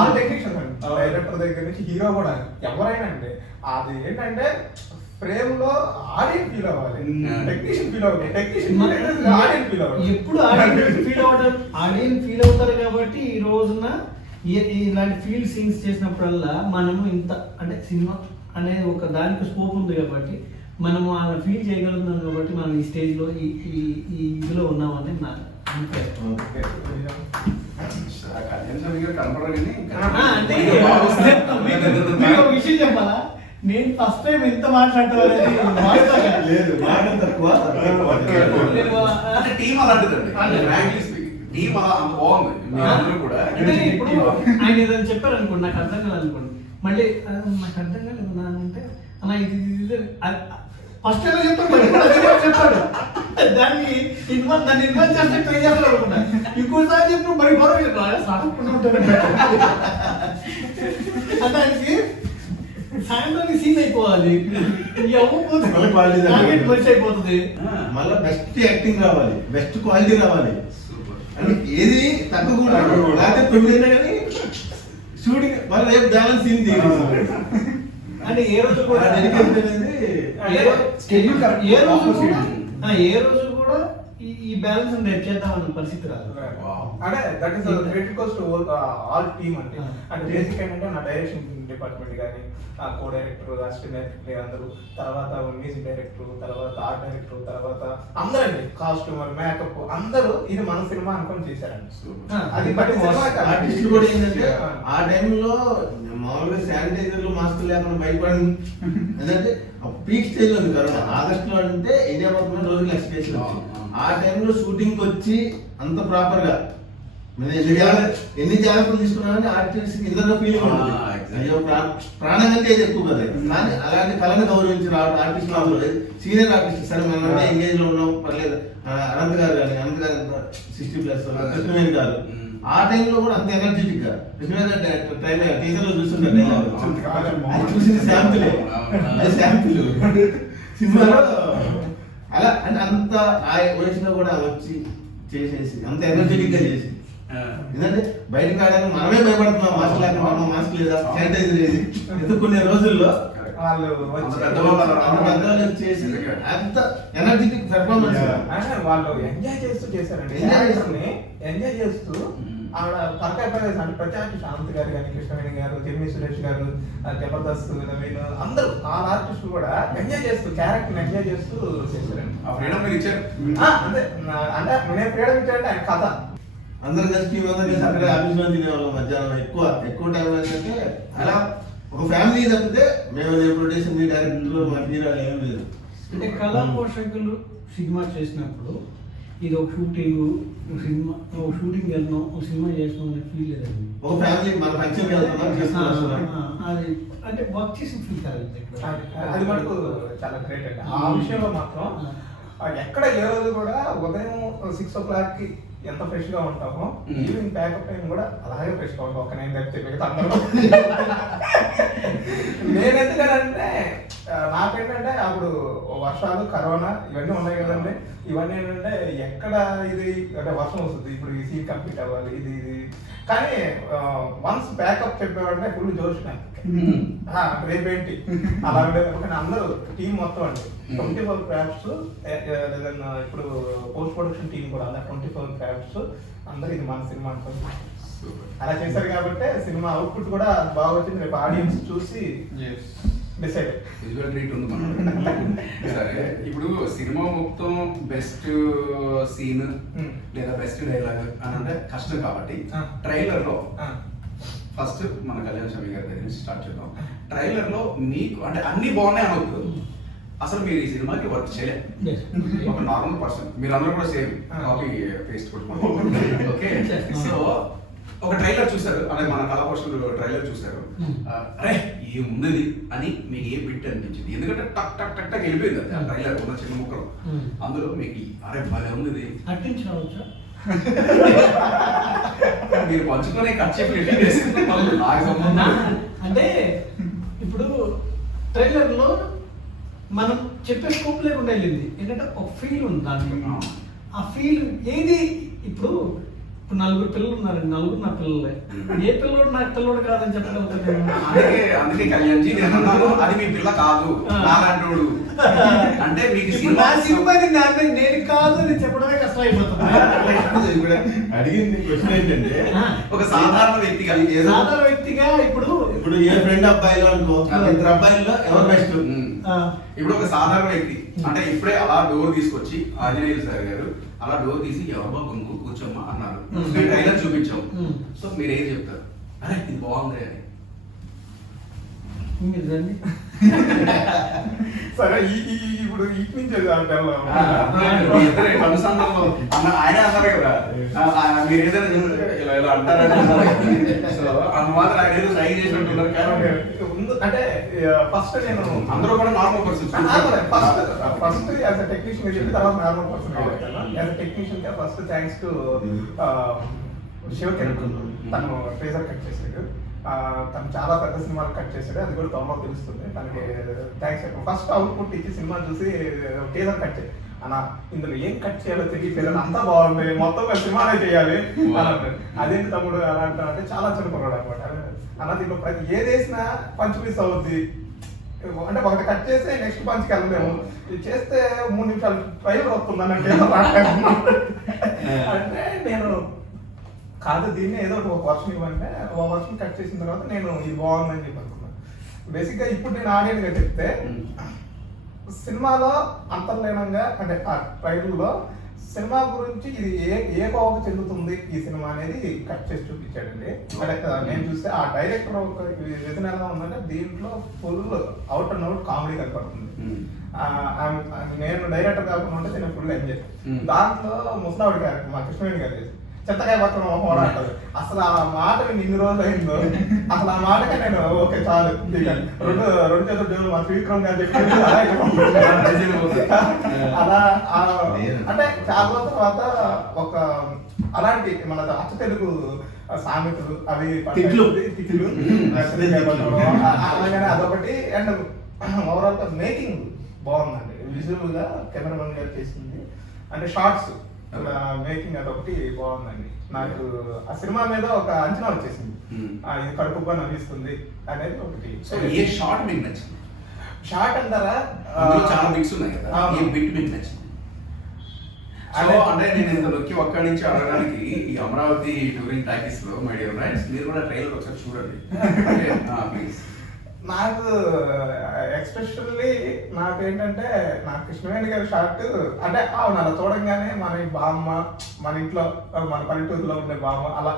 ఆల్ టెక్నీషియన్స్ అండి, డైరెక్టర్ దగ్గర నుంచి హీరో కూడా ఎవరైనా అండి, అది ఏంటంటే ఫ్రేమ్ లో ఆడియన్స్ ఫీల్ అవ్వాలి, టెక్నీషియన్ ఫీల్ అవ్వాలి, ఆడియన్స్ ఫీల్ అవ్వాలి. ఎప్పుడు ఆడియన్స్ ఫీల్ అవ్వడం, ఆడియన్స్ ఫీల్ అవుతారు కాబట్టి ఈ రోజున ఇలాంటి ఫీల్ సీన్స్ చేసినప్పుడల్లా మనము ఇంత అంటే సినిమా అనే ఒక దానికి స్కోప్ ఉంది కాబట్టి మనము అలా ఫీల్ చేయగలుగుతున్నాం కాబట్టి మనం ఈ స్టేజ్ లో ఈ ఇదిలో ఉన్నామని నా అంటే విషయం చెప్పాలా, నేను ఫస్ట్ టైం ఎంత మాట్లాడతాను లేదు, మాట తక్కువ. టీం అలాంటిదండి. టీం అలా అంత బాగుంది కూడా. అంటే ఇప్పుడు ఆయన ఏదైనా చెప్పారు అనుకోండి, నాకు అర్థం కాదు అనుకోండి, మళ్ళీ నాకు అర్థం కాలేదు అంటే అలా ఇది ఫస్ట్ ఎలా చెప్పాడు దాన్ని ఇన్వాల్వ్ చేస్తే ట్రై చేస్తాడు అనుకున్నా. ఇంకోసారి చెప్పిన మరి గొడవ సాగుకుంటూ ఉంటాడు. దానికి సాయంత్రానికి సీన్ అయిపోవాలి, మంచి అయిపోతుంది. మళ్ళీ బెస్ట్ యాక్టింగ్ రావాలి, బెస్ట్ క్వాలిటీ రావాలి, ఏది తక్కువ లేకపోతే 9 అయినా కానీ షూటింగ్ మళ్ళీ రేపు బ్యాలెన్స్ సీన్ తీయాలి. అంటే ఏ రోజు కూడా ఏ రోజు కూడా ఈ బ్యాలెన్స్ రేపు చేద్దామన్న పరిస్థితి రాదు. అంటే that is critical to all team అంటే. అంటే బేసిక్ ఏంటంటే నా డైరెక్షన్ డిపార్ట్మెంట్ కానీ, కో డైరెక్టర్, అసిస్టెంట్ డైరెక్టర్ అందరూ, తర్వాత మ్యూజిక్ డైరెక్టర్, తర్వాత ఆర్ట్ డైరెక్టర్, తర్వాత అందరండి కాస్ట్యూమర్, మేకప్ అందరూ ఇది మన సినిమా అనుకొని చేశారండి. అది ఆర్టిస్టులు కూడా ఏంటంటే ఆ టైంలో మామూలుగా శానిటైజర్లు, మాస్క్ లేకుండా భయపడి, ఎందుకంటే పీక్ స్టేజ్ లో ఉంది కరోనా. ఆగస్టులో అంటే ఇండియా మొత్తం రోజులు ఎక్స్ప్రెషన్ ఆ టైంలో షూటింగ్ వచ్చి అంత ప్రాపర్ గా ఎన్ని జాగ్రత్తలు తీసుకున్నామని ఆర్టిస్ట్ ఇద్దరు ఫీలింగ్ ఉంటుంది. అయ్యో ప్రాణం అంటే ఇది ఎక్కువ కదా, కానీ అలాంటి కళను గౌరవించిన ఆర్టిస్ట్ లో సీనియర్ ఆర్టిస్ట్, సరే మనం ఎంగేజ్ లో ఉన్నాం పర్లేదు, అనంత్ గారు కానీ, అనంత్ గారు 60+ కృష్ణవేణి గారు ఆ టైంలో కూడా అంత ఎనర్జెటిక్ గా కృష్ణవేణి టీచర్ లో చూస్తుంటారు. అది చూసింది శాంపులే, అది శాంపుల్ సినిమాలో అలా అంటే అంత ఆ వయసులో కూడా వచ్చి చేసేసి అంత ఎనర్జెటిక్ గా చేసి, ఎందుకంటే బయటకు రావడానికి మనమే భయపడుతున్నాం. మాస్క్ లేకుండా, మాస్క్ లేదా, శానిటైజర్ లేదు, ఎత్తుకునే రోజుల్లో వాళ్ళు చేసి అంత ఎనర్జెటిక్ పెర్ఫార్మెన్స్ వాళ్ళు ఎంజాయ్ చేస్తూ చేశారండి. ఎంజాయ్ చేస్తూ ఆవిడ పరకాయ ప్రదేశ్ అంటే ప్రతి శాంతి గారు కానీ కృష్ణవేణి గారు జెమిని సురేష్ గారు జబర్దస్త్ నవీన్ అందరూ ఆల్ ఆర్టిస్టులు కూడా ఎంజాయ్ చేస్తూ క్యారెక్టర్ ఎంజాయ్ చేస్తూ చేశారండి. ఆ ఫ్రీడమ్ మీరు ఇచ్చారు. అంటే అంటే నేను ఫ్రీడమ్ ఇచ్చారంటే ఆయన కథ అందరు కలిసి టీం అందరు కలిసి అక్కడ ఆఫీస్లో తినేవాళ్ళం మధ్యాహ్నం ఎక్కువ టైం ఏంటంటే అలా ఒక ఫ్యామిలీ తప్పితే మేము ప్రొడ్యూసర్ మీ డైరెక్టర్లు మా హీరో ఏం లేదు. అంటే కళా పోషకులు సినిమా చేసినప్పుడు ఇది ఒక షూటింగ్ సినిమా ఒక షూటింగ్ వెళ్తున్నాం ఒక సినిమా చేస్తున్నాం అనే ఫీల్ లేదండి. ఒక ఫ్యామిలీ మన ఫంక్షన్ వెళ్తున్నాం చేసుకున్నాం. అది అంటే వర్క్ చేసిన ఫీల్ కాదు ఇక్కడ. అది మనకు చాలా గ్రేట్ అండి. ఆ విషయంలో మాత్రం ఎక్కడ ఏ రోజు కూడా ఉదయం 6 o'clock కి ఎంత ఫ్రెష్ గా ఉంటామో ఈవినింగ్ ప్యాకప్ టైం కూడా అలాగే ఫ్రెష్ గా ఉంటాం. ఒక నేను తప్పితే మిగతా అందరూ నేను ఎందుకంటే నాకేంటంటే అప్పుడు వర్షాలు కరోనా ఇవన్నీ ఉన్నాయి కదండి. ఇవన్నీ ఏంటంటే ఎక్కడ ఇది అంటే వర్షం వస్తుంది, ఇప్పుడు ఈ సీన్ కంప్లీట్ అవ్వాలి ఇది ఇది కానీ వన్స్ బ్యాకప్ చెప్పేవాడినే ఫుల్ జోష్ రేపేంటి అలా ఉండేది. కానీ అందరూ టీం మొత్తం అండి 24 క్రాఫ్ట్స్ ఇప్పుడు పోస్ట్ ప్రొడక్షన్ టీం కూడా అందరు 24 క్రాఫ్ట్స్ అందరూ ఇది మన సినిమా అనుకుంటున్నారు. అలా చేశారు కాబట్టి సినిమా అవుట్పుట్ కూడా బాగా వచ్చింది. రేపు ఆడియన్స్ చూసి డిసైడ్ విజువల్ ట్రీట్ ఉంది మనం. సరే ఇప్పుడు సినిమా మొత్తం బెస్ట్ సీన్ లేదా బెస్ట్ డైలాగ్ అని అంటే కష్టం కాబట్టి ట్రైలర్ లో ఫస్ట్ మన కళ్యాణ్ స్వామి గారి దగ్గర నుంచి స్టార్ట్ చేద్దాం. ట్రైలర్ లో మీకు అంటే అన్ని బాగున్నాయి అనవద్దు, అసలు మీరు ఈ సినిమాకి వర్క్ చేయలేదు. ఒక నార్మల్ పర్సన్ మీరు అందరూ కూడా సేమ్ కాపీ పేస్ట్ కొట్టుకోండి. ఓకే, సో ఒక ట్రైలర్ చూసారు, అదే మన కళాపోషకులు ట్రైలర్ చూసారు, అరే ఏముంది అని మీకు ఏ బిట్ అనిపించింది? ఎందుకంటే టక్ టక్ టక్ టక్ వెళ్ళిపోయింది అది ఆ ట్రైలర్ ఉన్న చిన్న ముక్కలు. అందులో మీకు అరే భలే ఉంది అట్టించవచ్చా మీరు పంచుకొని కట్ చెప్పి నాకు సంబంధం అంటే ఇప్పుడు ట్రైలర్ లో మనం చెప్పే స్కోప్ లేకుండా వెళ్ళింది. ఏంటంటే ఒక ఫీల్ ఉంది దాంట్లో. ఆ ఫీల్ ఏది ఇప్పుడు నలుగురు పిల్లలు ఉన్నారండి, నలుగురు నా పిల్లలే. ఏ పిల్లడు నాకు పిల్లడు కాదని చెప్పగలుగుతాను. అందుకే కళ్యాణ్ జీ నేను అన్నాను అది మీ పిల్ల కాదు నాలాంటోడు అంటే మీకు నా సినిమాని నేను కాదు అని చెప్పడమే కష్టం అయిపోతుంది. అడిగింది క్వశ్చన్ ఏంటంటే ఒక సాధారణ వ్యక్తిగా ఇప్పుడు ఏ ఫ్రెండ్ అబ్బాయిలో అనుకో, ఇద్దరు అబ్బాయిల్లో ఎవరు బెస్ట్? ఇప్పుడు ఒక సాధారణ వ్యక్తి అంటే ఇప్పుడే అలా డోర్ తీసుకొచ్చి ఆంజనేయులు సార్ గారు అలా డోర్ తీసి ఎవరో గుంకు కూర్చోమ్మా అన్నారు, ట్రైలర్ చూపించాం. సో మీరు ఏం చెప్తారు? అరే ఇది బాగుంది అని. సరే ఇప్పుడు ఇటు నుంచి ఆయన అన్నారు కదా మీరు ఏదైనా ఇలా ఇలా అంటారని సో అందుమాత్రం ఆయన ఏదో ట్రై చేసినట్టున్నారు. అంటే ఫస్ట్ నేను అందరూ కూడా normal person first as a technician చెప్పి తర్వాత normal person as a technician గా ఫస్ట్ థ్యాంక్స్ టు శివకిరణ్. తను ట్రేజర్ కట్ చేసాడు, తను చాలా పెద్ద సినిమాలు కట్ చేశాడు, అది కూడా త్వరలో తెలుస్తుంది. తనకి థ్యాంక్స్. ఫస్ట్ అవుట్పుట్ ఇచ్చి సినిమా చూసి టీజర్ కట్ చేయాలి అన్న, ఇందులో ఏం కట్ చేయాలో తెలియదు, అంతా బాగుంది, మొత్తం సినిమానే చేయాలి అని. అదేంటి తమ్ముడు అలా అంటారంటే చాలా చిన్నపడ్డాడు అనమాట. అన్న దీంట్లో ప్రతి ఏది వేసినా పంచ్ మిస్ అవుద్ది, అంటే ఒకటి కట్ చేస్తే నెక్స్ట్ పంచ్కి వెళ్ళలేము, ఇది చేస్తే 3 నిమిషాలు ట్రైలర్ వస్తుందని అంటే నేను కాదు దీన్ని ఏదో ఒక వర్షన్ ఇవ్వంటే ఒక వర్షన్ కట్ చేసిన తర్వాత నేను ఇది బాగుందని చెప్పి అనుకున్నాను. బేసిక్గా ఇప్పుడు నేను ఆడియన్గా చెప్తే సినిమాలో అంతర్లీనంగా అంటే ఆ ట్రైలర్లో సినిమా గురించి ఇది ఏ కోవకు చెందుతుంది ఈ సినిమా అనేది కట్ చేసి చూపించాడండి. అంటే నేను చూస్తే ఆ డైరెక్టర్ ఒక విధన ఎలా ఉందంటే దీంట్లో full out and out comedy కనపడుతుంది. నేను డైరెక్టర్ కాకుండా ఉంటే నేను ఫుల్ ఎంజాయ్. దాంట్లో ముసలావిడి క్యారెక్టర్ మా కృష్ణవేణి గారు చేసి చెత్తకాయ పత్రం పోరాటది. అసలు ఆ మాట ఇన్ని రోజులు అయిందో అసలు ఆ మాటగా నేను ఓకే చాలు రెండు చేతులు దేవుడు మా శ్రీవిక్రమ్ గారు చెప్పి అలా అంటే చాలా రోజుల తర్వాత ఒక అలాంటి మన అచ్చ తెలుగు సామెతలు అవి తిట్లు అలాగే అదొకటి. అండ్ ఓవరాల్ గా మేకింగ్ బాగుందండి, విజువల్ గా కెమెరామెన్ గారు చేసింది అంటే షార్ట్స్ మేకింగ్ అదొకటి బాగుందండి. నాకు ఆ సినిమా మీద ఒక అంచనా వచ్చేసింది, ఇది కడుపుగా నవ్విస్తుంది అనేది ఒకటి. ఏ షార్ట్ మీకు నచ్చింది? షార్ట్ అంటారా చాలా బిట్స్ ఉన్నాయి కదా, ఏ బిట్ మీకు నచ్చింది? సో అంటే నేను ఇంత నొక్కి ఒక్కడి నుంచి అడగడానికి ఈ అమరావతి టూరింగ్ టాకీస్ లో మై డియర్ ఫ్రెండ్స్ మీరు కూడా ట్రైలర్ ఒకసారి చూడండి ప్లీజ్. నాకు ఎక్స్పెషల్లీ నాకు ఏంటంటే నాకు కృష్ణవేణి గారి షార్ట్ అంటే అవును అలా చూడంగానే మన ఈ బామ్మ మన ఇంట్లో మన పల్లెటూరులో ఉండే బామ్మ అలా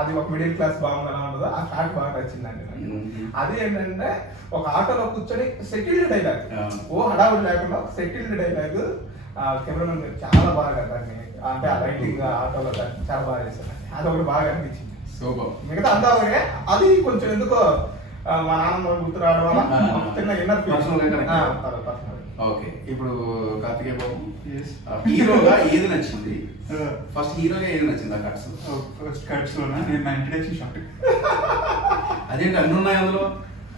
అది ఒక మిడిల్ క్లాస్ బామ్మ ఎలా ఉంటుందో ఆ షార్ట్ బాగా నచ్చిందండి నాకు. అది ఏంటంటే ఒక ఆటోలో కూర్చొని సెటిల్డ్ డైలాగ్, ఓ హడావుడి లేకుండా సెటిల్డ్ డైలాగ్. కెమెరామెన్ చాలా బాగా దాన్ని అంటే ఆ రైటింగ్ ఆటోలో దాన్ని చాలా బాగా చేశాను. అది ఒకటి బాగా అనిపించింది. సూపర్. మిగతా అంతా ఒకటే, అది కొంచెం ఎందుకో మా నాన్నమ్మ గుర్తు రావడం వల్ల చిన్న ఇన్నర్ ఓకే. ఇప్పుడు కార్తికేయ బాబు హీరోగా ఏది నచ్చింది? ఫస్ట్ హీరోగా ఏది నచ్చింది ఆ కట్స్? ఫస్ట్ కట్స్ లోనా నేను 90 డేస్ షార్ట్. అదేంటి అన్ని ఉన్నాయి అందులో?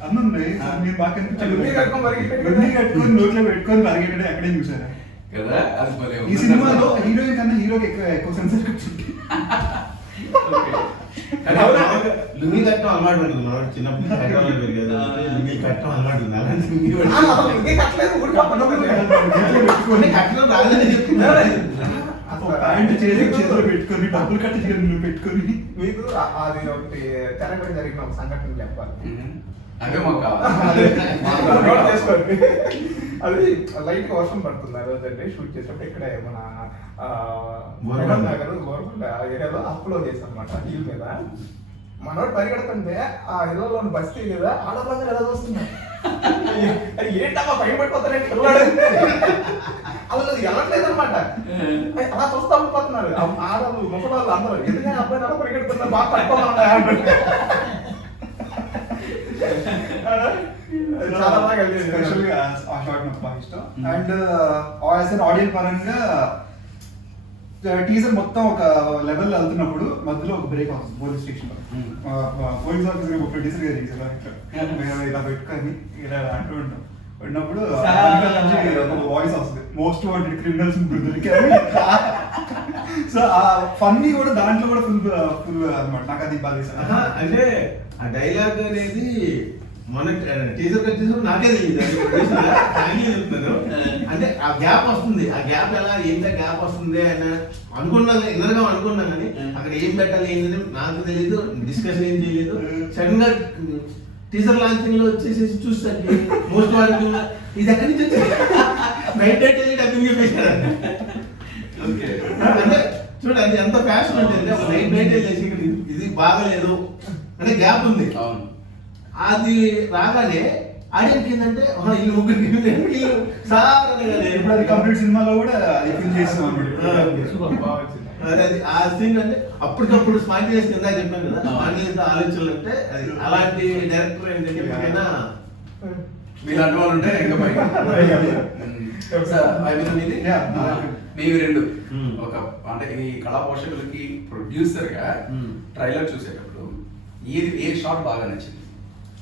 అన్నీ ఉన్నాయి. మీరు బాగా కనిపించారు. లుంగీ కట్టుకొని లుంగీ కట్టుకొని నోట్లో పెట్టుకొని పరిగెట్టడం ఎక్కడే చూసారా కదా? అది భలే ఈ ఉంది. సినిమాలో హీరోయిన్ కన్నా హీరోకి ఎక్కువ సెన్సర్ కట్స్ ఉంటాయి. ఓకే. లుంగి కట్టడం అలవాటు ఉంటుంది మనోడు చిన్నప్పుడు హైదరాబాద్ పెరిగేది లుంగి కట్టడం అలవాటు ఉంది. అలాంటి లుంగి కట్టలేదు పెట్టుకొని కట్టడం రాదని చెప్తున్నారు. ప్యాంట్ చేతిలో పెట్టుకొని డబ్బులు కట్టి చేతులు పెట్టుకొని మీకు అది ఒకటి తెలంగాణ జరిగిన ఒక సంఘటన చెప్పాలి. అవే మాకు నోట్ చేసుకోండి. అది లైట్ గా వర్షం పడుతుంది ఆ రోజు అంటే షూట్ చేసినప్పుడు ఇక్కడ మన మేడం నగర్ గోరకొండ ఏరియాలో అప్లోడ్ చేసాం అనమాట హిల్ మీద. మనోడు పరిగెడుతుంటే ఆ ఇళ్లలో బస్తీ కదా ఆడవాళ్ళు ఎలా చూస్తున్నారు, ఏంటమ్మా పైన పడిపోతారంటే పిల్లాడు అసలు వెళ్ళట్లేదు అనమాట. అలా చూస్తా ఉండిపోతున్నారు ఆడవాళ్ళు ముసలాళ్ళు అందరూ, ఎందుకంటే అబ్బాయి ఎలా పరిగెడుతున్నారు బాగా పట్టుకోవాలి. చాలా బాగా స్పెషల్ గా ఆ షాట్ నాకు బాగా ఇష్టం. అండ్ యాజ్ అన్ ఆడియన్స్ పరంగా టీజర్ మొత్తం ఒక లెవెల్ వెళ్తున్నప్పుడు మధ్యలో ఒక బ్రేక్ వస్తుంది పోలీస్ స్టేషన్ లో. పోలీస్ ఆఫీసర్ ప్రొడ్యూసర్ గారు ఇలా పెట్టుకొని ఇలా అంటూ ఉంటాం. ఉన్నప్పుడు వాయిస్ వస్తుంది, మోస్ట్ వాంటెడ్ క్రిమినల్స్ దొరికారు. సో ఆ ఫన్నీ కూడా దాంట్లో కూడా ఫుల్ అనమాట. నాకు అది బాగా అంటే ఆ డైలాగ్ అనేది మన టీజర్ కట్టేసి నాకే తెలియదు అంటే ఆ గ్యాప్ వస్తుంది. ఆ గ్యాప్ ఎలా ఎంత గ్యాప్ వస్తుంది అని అనుకున్నాను, ఎన్నరగా అనుకున్నాను కానీ అక్కడ ఏం పెట్టాలి ఏంటని నాకు తెలియదు, డిస్కషన్ ఏం చేయలేదు. సడన్ గా టీజర్ లాంచింగ్ లో వచ్చేసి చూస్తే మోస్ట్ వాంటెడ్ ఇది ఎక్కడి నుంచి వచ్చింది నైట్ డబ్బింగ్ చెప్పేశారు. అంటే చూడండి అది ఎంత ఫ్యాషన్ ఉంటుంది. నైట్ వెళ్ళేసి ఇది బాగలేదు అంటే గ్యాప్ ఉంది. అది రాగానే ఆడియన్స్ ఏంటంటే వీళ్ళు ముగ్గురికి వీళ్ళు సార్ ఇప్పుడు అది కంప్లీట్ సినిమాలో కూడా అది ఫిల్ చేస్తాం అది ఆ సీన్ అంటే అప్పటికప్పుడు స్పాంటినియస్ కింద చెప్పాను కదా, స్పాంటినియస్ ఆలోచనలు అంటే అది అలాంటి డైరెక్టర్ ఏంటంటే ఎప్పటికైనా మీలాంటి వాళ్ళు ఉంటే ఇంకా మీవి రెండు ఒక అంటే ఈ కళా పోషకులకి ప్రొడ్యూసర్ గా ట్రైలర్ చూసేటప్పుడు ఏ షాట్ బాగా నచ్చింది?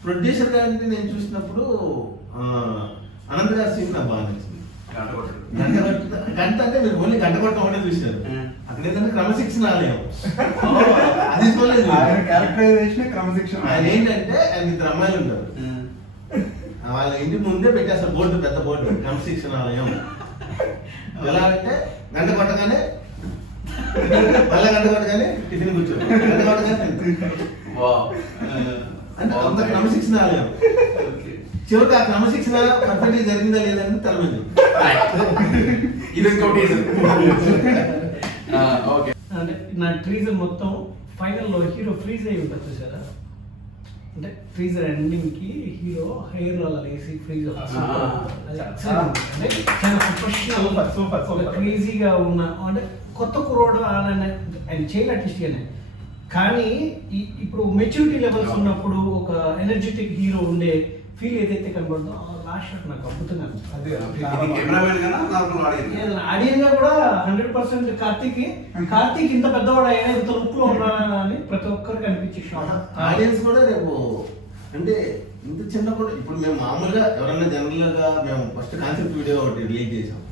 ప్రొడ్యూసర్ గారికి నేను చూసినప్పుడు అనంత్ గారి సీన్ నాకు బాగా నచ్చింది. గంట అంటే మీరు ఓన్లీ గంట కొట్టడం ఒకటే చూసారు. అక్కడ ఏంటంటే క్రమశిక్షణ ఆలయం అది చూడలేదు. క్యారెక్టరైజేషన్ క్రమశిక్షణ. ఆయన ఏంటంటే ఆయన ఇద్దరు అమ్మాయిలు ఉంటారు, వాళ్ళ ఇంటి ముందే పెట్టేస్తారు బోర్డు, పెద్ద బోర్డు క్రమశిక్షణ ఆలయం. ఎలా అంటే గంట కొట్టగానే మళ్ళీ గంట కొట్టగానే టిఫిన్ కూర్చోండి, గంట కొట్టగానే అంటే అంత క్రమశిక్షణ ఆలయం. చివరికి ఆ క్రమశిక్షణ పర్ఫెక్ట్ జరిగిందా లేదని తలమంది ఇది ఇంకోటి. అంటే నా ట్రీజర్ మొత్తం ఫైనల్లో హీరో ఫ్రీజ్ అయి ఉంటుంది చూసారా, అంటే ట్రీజర్ ఎండింగ్ కి హీరో హెయిర్ లో అలా వేసి ఫ్రీజ్ ప్రొఫెషనల్ క్రేజీగా ఉన్న అంటే కొత్త కుర్రోడు ఆయన చైల్డ్ ఆర్టిస్ట్ అనే కానీ ఇప్పుడు మెచ్యూరిటీ లెవెల్స్ ఉన్నప్పుడు ఒక ఎనర్జెటిక్ హీరో ఉండే ఫీల్ ఏదైతే కనబడుతుందో లాస్ట్ షాట్ నాకు అద్భుతంగా ఆడియన్స్ గా కూడా 100% కార్తీక్ ఇంత పెద్దవాడు అయినా ఇంత లుక్ లో ఉన్నాడా అని ప్రతి ఒక్కరికి అనిపించే షాట్. ఆడియన్స్ కూడా రేపు అంటే ఇంత చిన్నప్పుడు ఇప్పుడు మేము మామూలుగా ఎవరన్నా జనరల్ గా మేము ఫస్ట్ కాన్సెప్ట్ వీడియో ఒకటి రిలీజ్ చేసాం.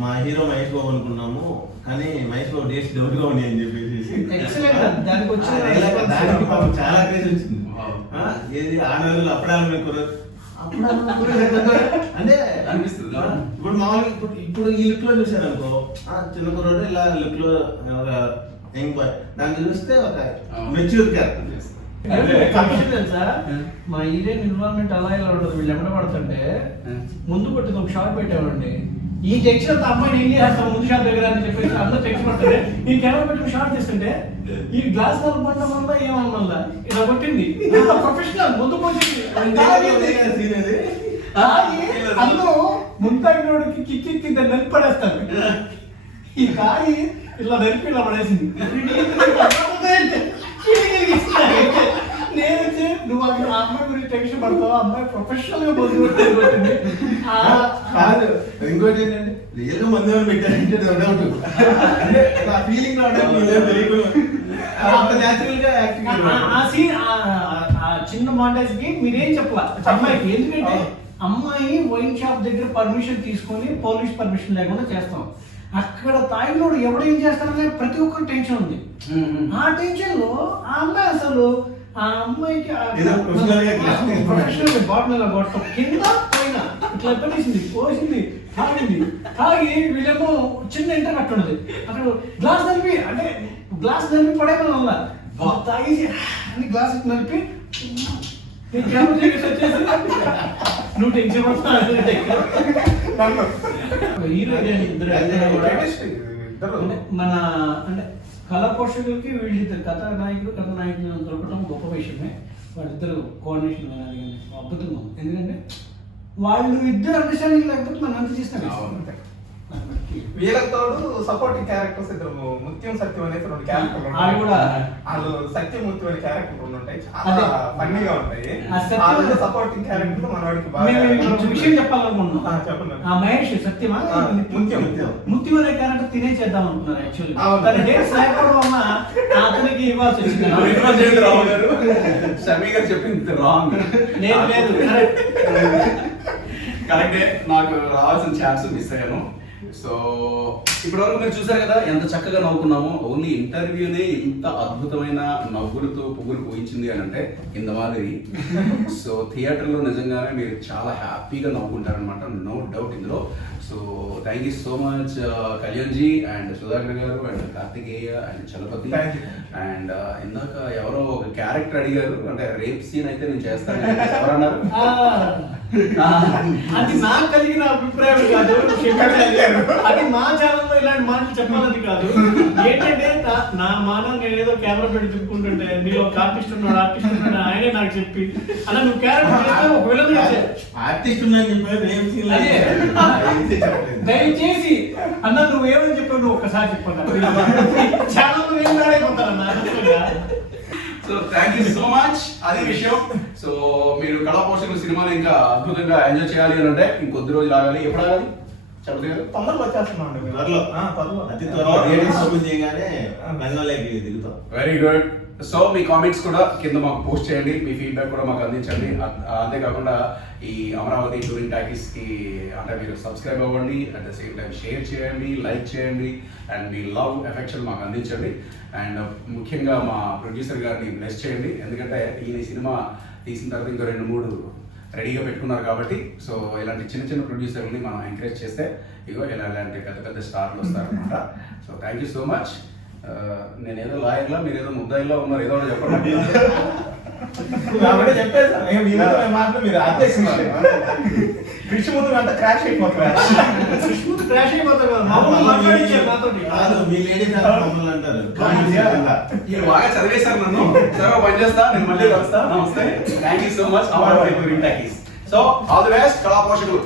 మా హీరో మహేష్ బాబు అనుకున్నాము కానీ మహేష్ బాబు డేట్స్ డౌట్ గా ఉన్నాయి అని చెప్పేసి దానికి పాపం చాలా క్రేజ్ వచ్చింది. ఏది 6 నెలలు అప్పుడాలు మీకు అప్పుడు అంటే అనిపిస్తుంది. ఇప్పుడు మామూలుగా ఇప్పుడు ఈ లుక్ లో చూసారు అనుకో చిన్న కుర్రోడు ఇలా లుక్ లో యంగ్ బాయ్, దాన్ని చూస్తే ఒక మెచ్యూర్ క్యారెక్టర్ తెలుసా మా హీరోయిన్ ఇన్వాల్వ్మెంట్ అలా ఇలా ఉంటుంది. వీళ్ళు ఎక్కడ పడుతుంటే ముందు కొట్టింది ఒక షాట్ పెట్టామండి. ఈ టెక్స్చర్ అమ్మాయిని ఏం చేస్తాం ముందు షాట్ దగ్గర అని చెప్పేసి అందరూ టెక్స్ట్ పడుతుంది. ఈ కెమెరా పెట్టుకుని షాట్ తీస్తుంటే ఈ గ్లాస్ పడడం వల్ల ఏమన్నా ఇలా కొట్టింది. ప్రొఫెషనల్ ముందు కొట్టింది అందులో ముంతాగినోడికి కిక్కి దాన్ని నలిపి పడేస్తాను. ఈ కాయి ఇలా నలిపి ఇలా పడేసింది. నేనైతే నువ్వు అక్కడ ఆ అమ్మాయి గురించి టెన్షన్ పడతావు, అమ్మాయి ప్రొఫెషనల్ గా పొందుకుంటుంది. కాదు ఇంకోటి ఏంటంటే రియల్ గా మంది ఏమైనా పెట్టారంటే డౌట్ అంటే ఆ ఫీలింగ్ అంత న్యాచురల్ గా యాక్టింగ్. ఆ సీన్ ఆ చిన్న మాంటేజ్ కి మీరేం చెప్పాలి అమ్మాయికి, ఎందుకంటే అమ్మాయి వైన్ షాప్ దగ్గర పర్మిషన్ తీసుకొని పోలీస్ పర్మిషన్ లేకుండా చేస్తాం. అక్కడ తాగినోడు ఎవడేం చేస్తాడనే ప్రతి ఒక్కరు టెన్షన్ ఉంది. ఆ టెన్షన్ లో ఆ అమ్మాయి అసలు ఆ అమ్మాయికి ప్రొఫెషనల్ బాటిల్ కొట్టం కింద పైన ఇట్లా పెట్టేసింది, పోసింది, తాగింది. తాగి వీళ్ళేమో చిన్న ఇంటర్ కట్టుండదు అక్కడ గ్లాస్ నలిపి, అంటే గ్లాస్ నలిపి పడేమని వల్ల తాగేసి అన్ని గ్లాస్ నలిపి నువ్వు టెన్షన్ మన అంటే కళా పోషకులకి వీళ్ళిద్దరు కథ నాయకులు దొరకడం గొప్ప విషయమే. వాళ్ళిద్దరు కోఆర్డినేషన్ కానీ అద్భుతంగా ఉంది. ఎందుకంటే వాళ్ళు ఇద్దరు అండర్స్టాండింగ్ లేకపోతే మనం అంత చేస్తాం. వీళ్ళతో సపోర్టింగ్ క్యారెక్టర్స్ ఇద్దరు ముత్యం సత్యం అనేది రెండు క్యారెక్టర్లు వాళ్ళు సత్యం ముత్యం అనే క్యారెక్టర్ రెండు ఉంటాయి, చాలా ఫన్నీగా ఉంటాయి. సపోర్టింగ్ క్యారెక్టర్ మనవాడికి విషయం చెప్పాలనుకుంటున్నాం. చెప్పండి. ఆ మహేష్ సత్యమా ముత్యం ముత్యం అనే క్యారెక్టర్ తినేసేద్దాం అనుకున్నారు. యాక్చువల్లీ అతనికి ఇవ్వాల్సి వచ్చింది. షమీ గారు చెప్పింది రాంగ్. లేదు కరెక్టే, నాకు రావాల్సిన ఛాన్స్ మిస్ అయ్యాను. సో ఇప్పటివరకు మీరు చూసారు కదా ఎంత చక్కగా నవ్వుకున్నామో. ఓన్లీ ఇంటర్వ్యూనే ఇంత అద్భుతమైన నవ్వులతో పువ్వులు పోయించింది అని అంటే ఇంత మాదిరి. సో థియేటర్లో నిజంగానే మీరు చాలా హ్యాపీగా నవ్వుకుంటారనమాట, నో డౌట్ ఇందులో. So thank you so much Kalyan ji and Sudhakar గారు and Karthikeya and Chalapathi. And ఇందాక ఎవరో ఒక క్యారెక్టర్ అడిగారు, అంటే రేప్ సీన్ అయితే నేను చేస్తాను ఎవరన్నారు? అది నాకు కలిగిన అభిప్రాయం కాదు, అది మా ఛానల్లో ఇలాంటి మాటలు చెప్పాలని కాదు. ఏంటంటే నా మానం నేను ఏదో కెమెరా పెట్టి చెప్పుకుంటుంటే నీలో ఒక ఆర్టిస్ట్ ఉన్నాడు ఆయనే నాకు చెప్పి అలా నువ్వు క్యారెక్టర్ ఒక విలన్ ఆర్టిస్ట్ ఉన్నాయని దయచేసి అన్న నువ్వేమని చెప్పావు నువ్వు ఒక్కసారి చెప్పాను. ఛానల్ ఏం ఆడైపోతారన్నా. So thank you so much. అది విషయం. సో మీరు కళా పోషకుల సినిమాని ఇంకా అద్భుతంగా ఎంజాయ్ చేయాలి అని అంటే ఇంకొద్ది రోజులు ఆగాలి. ఎప్పుడు ఆగాలి చెప్పదు గారు? తొందరలో వచ్చేస్తున్నాం త్వరలో అతి త్వరలో చేయగానే రంగంలోకి దిగుతాం. Very good. సో మీ కామెంట్స్ కూడా కింద మాకు పోస్ట్ చేయండి, మీ ఫీడ్బ్యాక్ కూడా మాకు అందించండి. అంతేకాకుండా ఈ అమరావతి టూరింగ్ టాకీస్ కి అంటే మీరు సబ్స్క్రైబ్ అవ్వండి, at the same time share చేయండి, లైక్ చేయండి అండ్ మీ లవ్ ఎఫెక్షన్ మాకు అందించండి. అండ్ ముఖ్యంగా మా ప్రొడ్యూసర్ గారిని బ్లెస్ చేయండి, ఎందుకంటే ఈయన సినిమా తీసిన తర్వాత ఇంకో 2-3 రెడీగా పెట్టుకున్నారు కాబట్టి. సో ఇలాంటి చిన్న చిన్న ప్రొడ్యూసర్ని మనం ఎంకరేజ్ చేస్తే ఇగో ఇలాంటి పెద్ద పెద్ద స్టార్లు వస్తారనమాట. So thank you so much. నేనేదో లాయర్లా మీరేదో ముద్దాయిలా ఉన్నారు, ఏదో చెప్పండి. చెప్పేసాను మీరు అదే కృష్ణమూర్తి అంతా క్రాష్ అయిపోతున్నారు. క్రాష్ అయిపోతారు బాగా చదివేశారు నన్ను. సరే పని చేస్తా, నేను మళ్ళీ వస్తా. నమస్తే, thank you so much. Amaravati touring talkies. So all the best కళా పోషకులు.